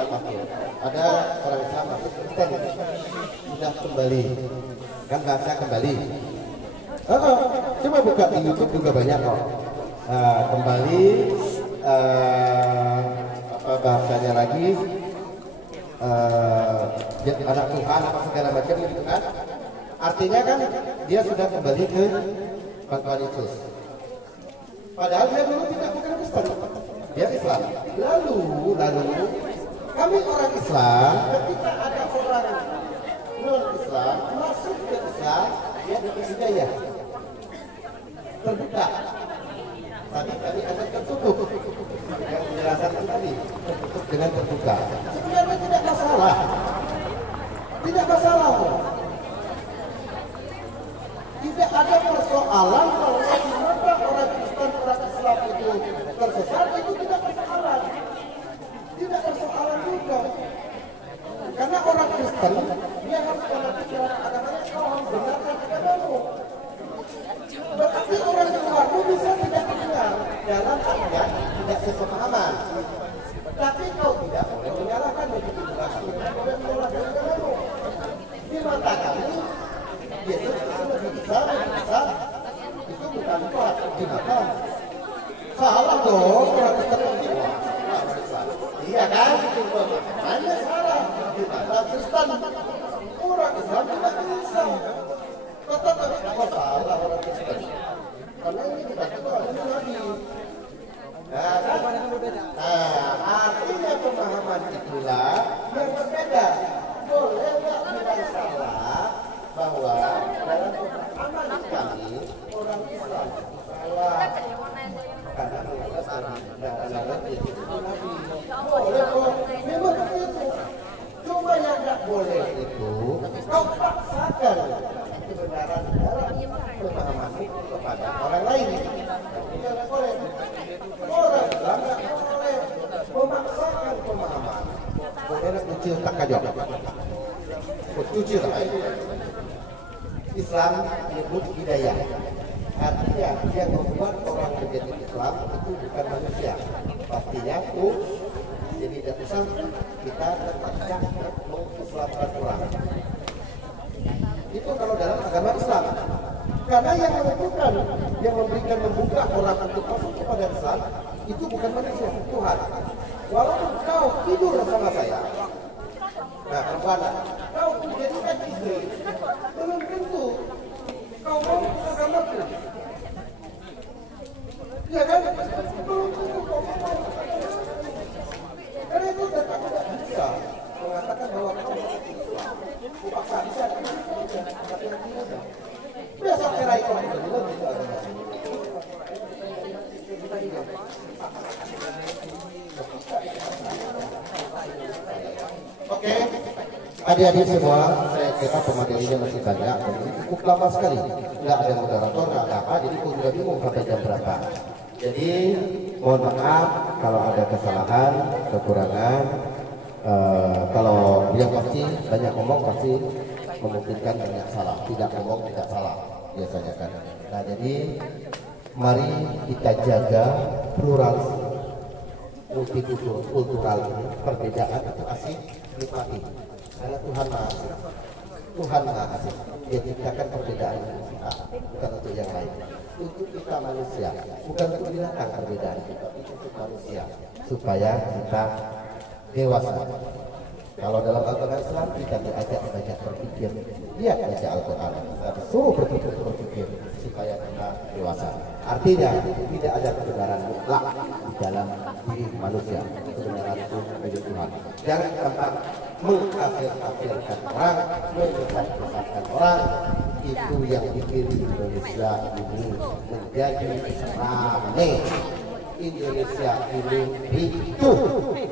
pastor. Ada orang Islam masuk Kristen sudah kembali, kan bahasa kembali. Coba buka di YouTube juga banyak kok. Kembali apa bahasanya lagi? Anak Tuhan apa segala macam gitu kan? Artinya kan dia sudah kembali ke Tuhan Yesus. Padahal dia dulu bukan Kristen. Dia Islam. Lalu kami orang Islam ketika ada orang non Islam Kristen, dia harus mengerti cara agamanya, kau harus benarkan agamamu. Berarti orang luar itu bisa tidak dengar dalam artian tidak sepemahaman. Tapi kau tidak boleh menyalahkan begitu juga kau tidak boleh menyalahkan agamamu. Di mata kami, Yesus itu lebih besar, itu bukan Tuhan di mata. Salah dong orang Kristen itu. Iya kan? Hanya salah di mata Kristen. Orang Islam tidak bisa. Tetap apa salah orang Kristen? Karena ini kita Tuhan itu Nabi. Artinya pemahaman itulah yang berbeda. Boleh nggak bilang salah bahwa dalam pemahaman kami orang Islam salah karena Nabi boleh kok, memang begitu. Cuma yang nggak boleh itu kau paksakan kebenaran dalam pemahamanmu kepada orang lain. Tidak boleh. Orang Islam nggak boleh memaksakan pemahaman. Boleh nak kucil tak kajak. Kucil tak kajak. Islam menyebut hidayah. Artinya yang membuat orang menjadi Islam itu bukan manusia. Pastinya itu. Jadi tidak usah kita terpaksa mengislamkan orang. Itu kalau dalam agama Islam. Karena yang menentukan, yang memberikan membuka orang untuk masuk kepada Islam itu bukan manusia, Tuhan. Walaupun kau tidur sama saya, nah kemana? Kau menjadikan istri, belum tentu kau mau agamaku. Ya kan? Belum tentu kau mau. Karena itu tetap tidak bisa mengatakan bahwa kau Islam. Dipaksa bisa. Biasa cerai kau itu agama. Oke, adik-adik semua, saya kira pemateri masih banyak, dan ini cukup lama sekali. Nggak ada moderator, nggak ada apa, jadi aku juga bingung sampai jam berapa. Jadi mohon maaf kalau ada kesalahan, kekurangan. Kalau yang pasti banyak ngomong pasti memungkinkan banyak salah, tidak ngomong tidak salah biasanya kan. Nah jadi mari kita jaga pluralisme multikultural ini, perbedaan itu asik nikmati. Karena Tuhan Maha Asih. Dia ciptakan perbedaan untuk kita, bukan untuk yang lain. Untuk kita manusia, bukan untuk binatang perbedaan kita, untuk manusia supaya kita dewasa. Kalau dalam agama Islam kita diajak banyak berpikir. Lihat baca Al-Quran, kita disuruh berpikir supaya kita dewasa. Artinya tidak ada kebenaran mutlak di dalam diri manusia. Kebenaran itu dari Tuhan. Jangan gampang mengkafir-kafirkan orang, membesar-besarkan orang. Itu yang bikin Indonesia ini menjadi rame. Indonesia ini ricuh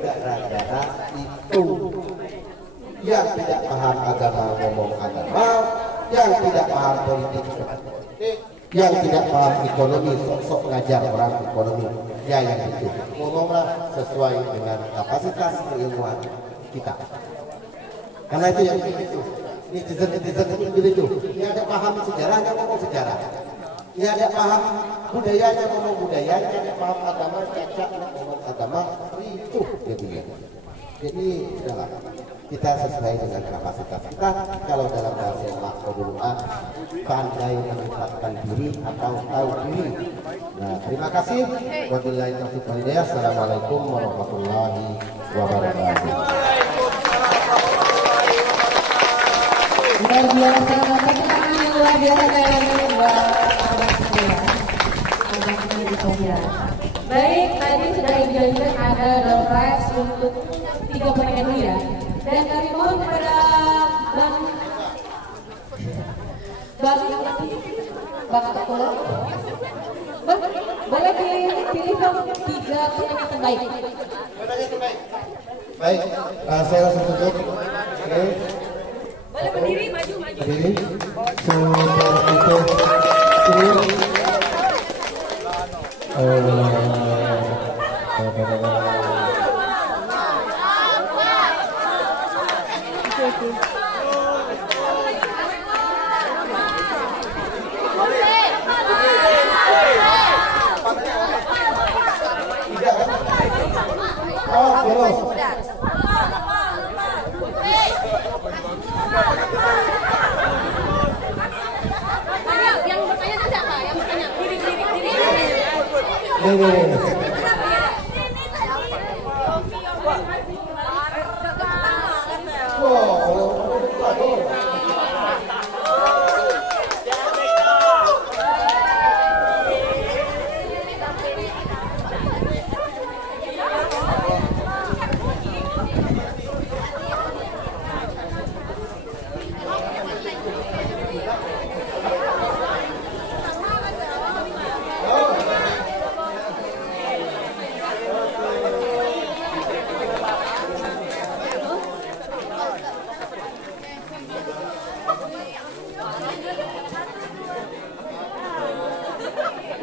gara-gara itu. Yang tidak paham agama ngomong agama, yang tidak paham politik, yang tidak paham ekonomi sok-sok ngajar orang ekonomi. Ya yang itu ngomonglah sesuai dengan kapasitas keilmuan kita. Karena itu yang begitu. Netizen itu begitu. Yang ada paham sejarahnya ngomong sejarah. Yang ada paham budayanya ngomong budayanya, yang ada paham agama cacak ngomong agama, ricuh jadinya. Jadi sudahlah. Kita sesuai dengan kapasitas kita. Kalau dalam bahasa yang Al-Quran, pandai menempatkan diri atau tahu diri. Nah, terima kasih. Wabillahi taufiq wal hidayah. Assalamualaikum warahmatullahi wabarakatuh. Luar biasa, luar biasa. Baik, tadi sudah dijanjikan ada door prize untuk 3 pertanyaan dulu ya. Dan kami mohon kepada Bang Tokolo, boleh pilih dong 3 pertanyaan terbaik. Baik, saya langsung tutup. Oke. Boleh berdiri, maju. Berdiri. Seperti itu. Yang bertanya itu siapa? Yang bertanya diri.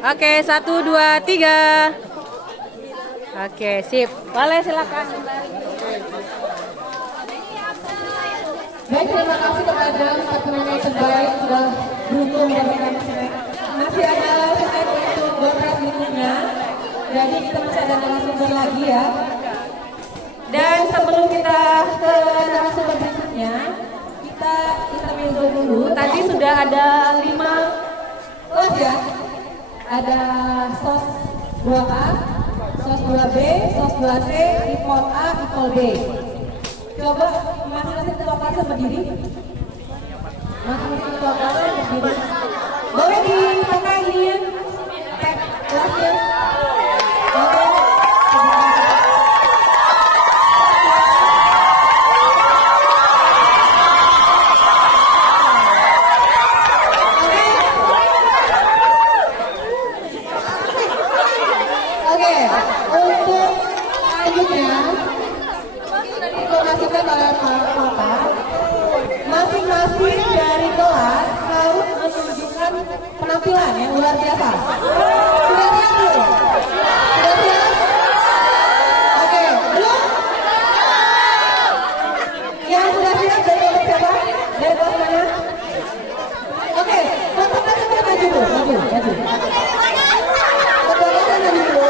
Oke, 1, 2, 3. Oke, sip. Boleh silakan. Baik, terima kasih kepada empat penyanyi terbaik sudah beruntung mendapatkan snack. Masih ada snack untuk broadcast berikutnya. Jadi kita masih ada narasumber lagi ya. Dan sebelum kita ke narasumber berikutnya, kita intermezzo dulu. Tadi sudah ada 5 kelas ya. Ada sos 2A, sos 2B, sos 2C, IPOL A, IPOL B. Coba masing-masing ketua kelas berdiri. Masing-masing ketua kelas berdiri. Boleh dipakai ini ya? Tag kelasnya. Oke. Untuk selanjutnya diinformasikan oleh Bapak, masing-masing dari kelas harus menunjukkan penampilan yang luar biasa. Sudah siap belum? Sudah siap? Oke, belum? Yang sudah siap dari kelas siapa? Dari kelas mana? Oke, untuk kelas yang maju dulu, maju. Untuk kelas yang maju dulu.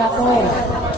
Satu.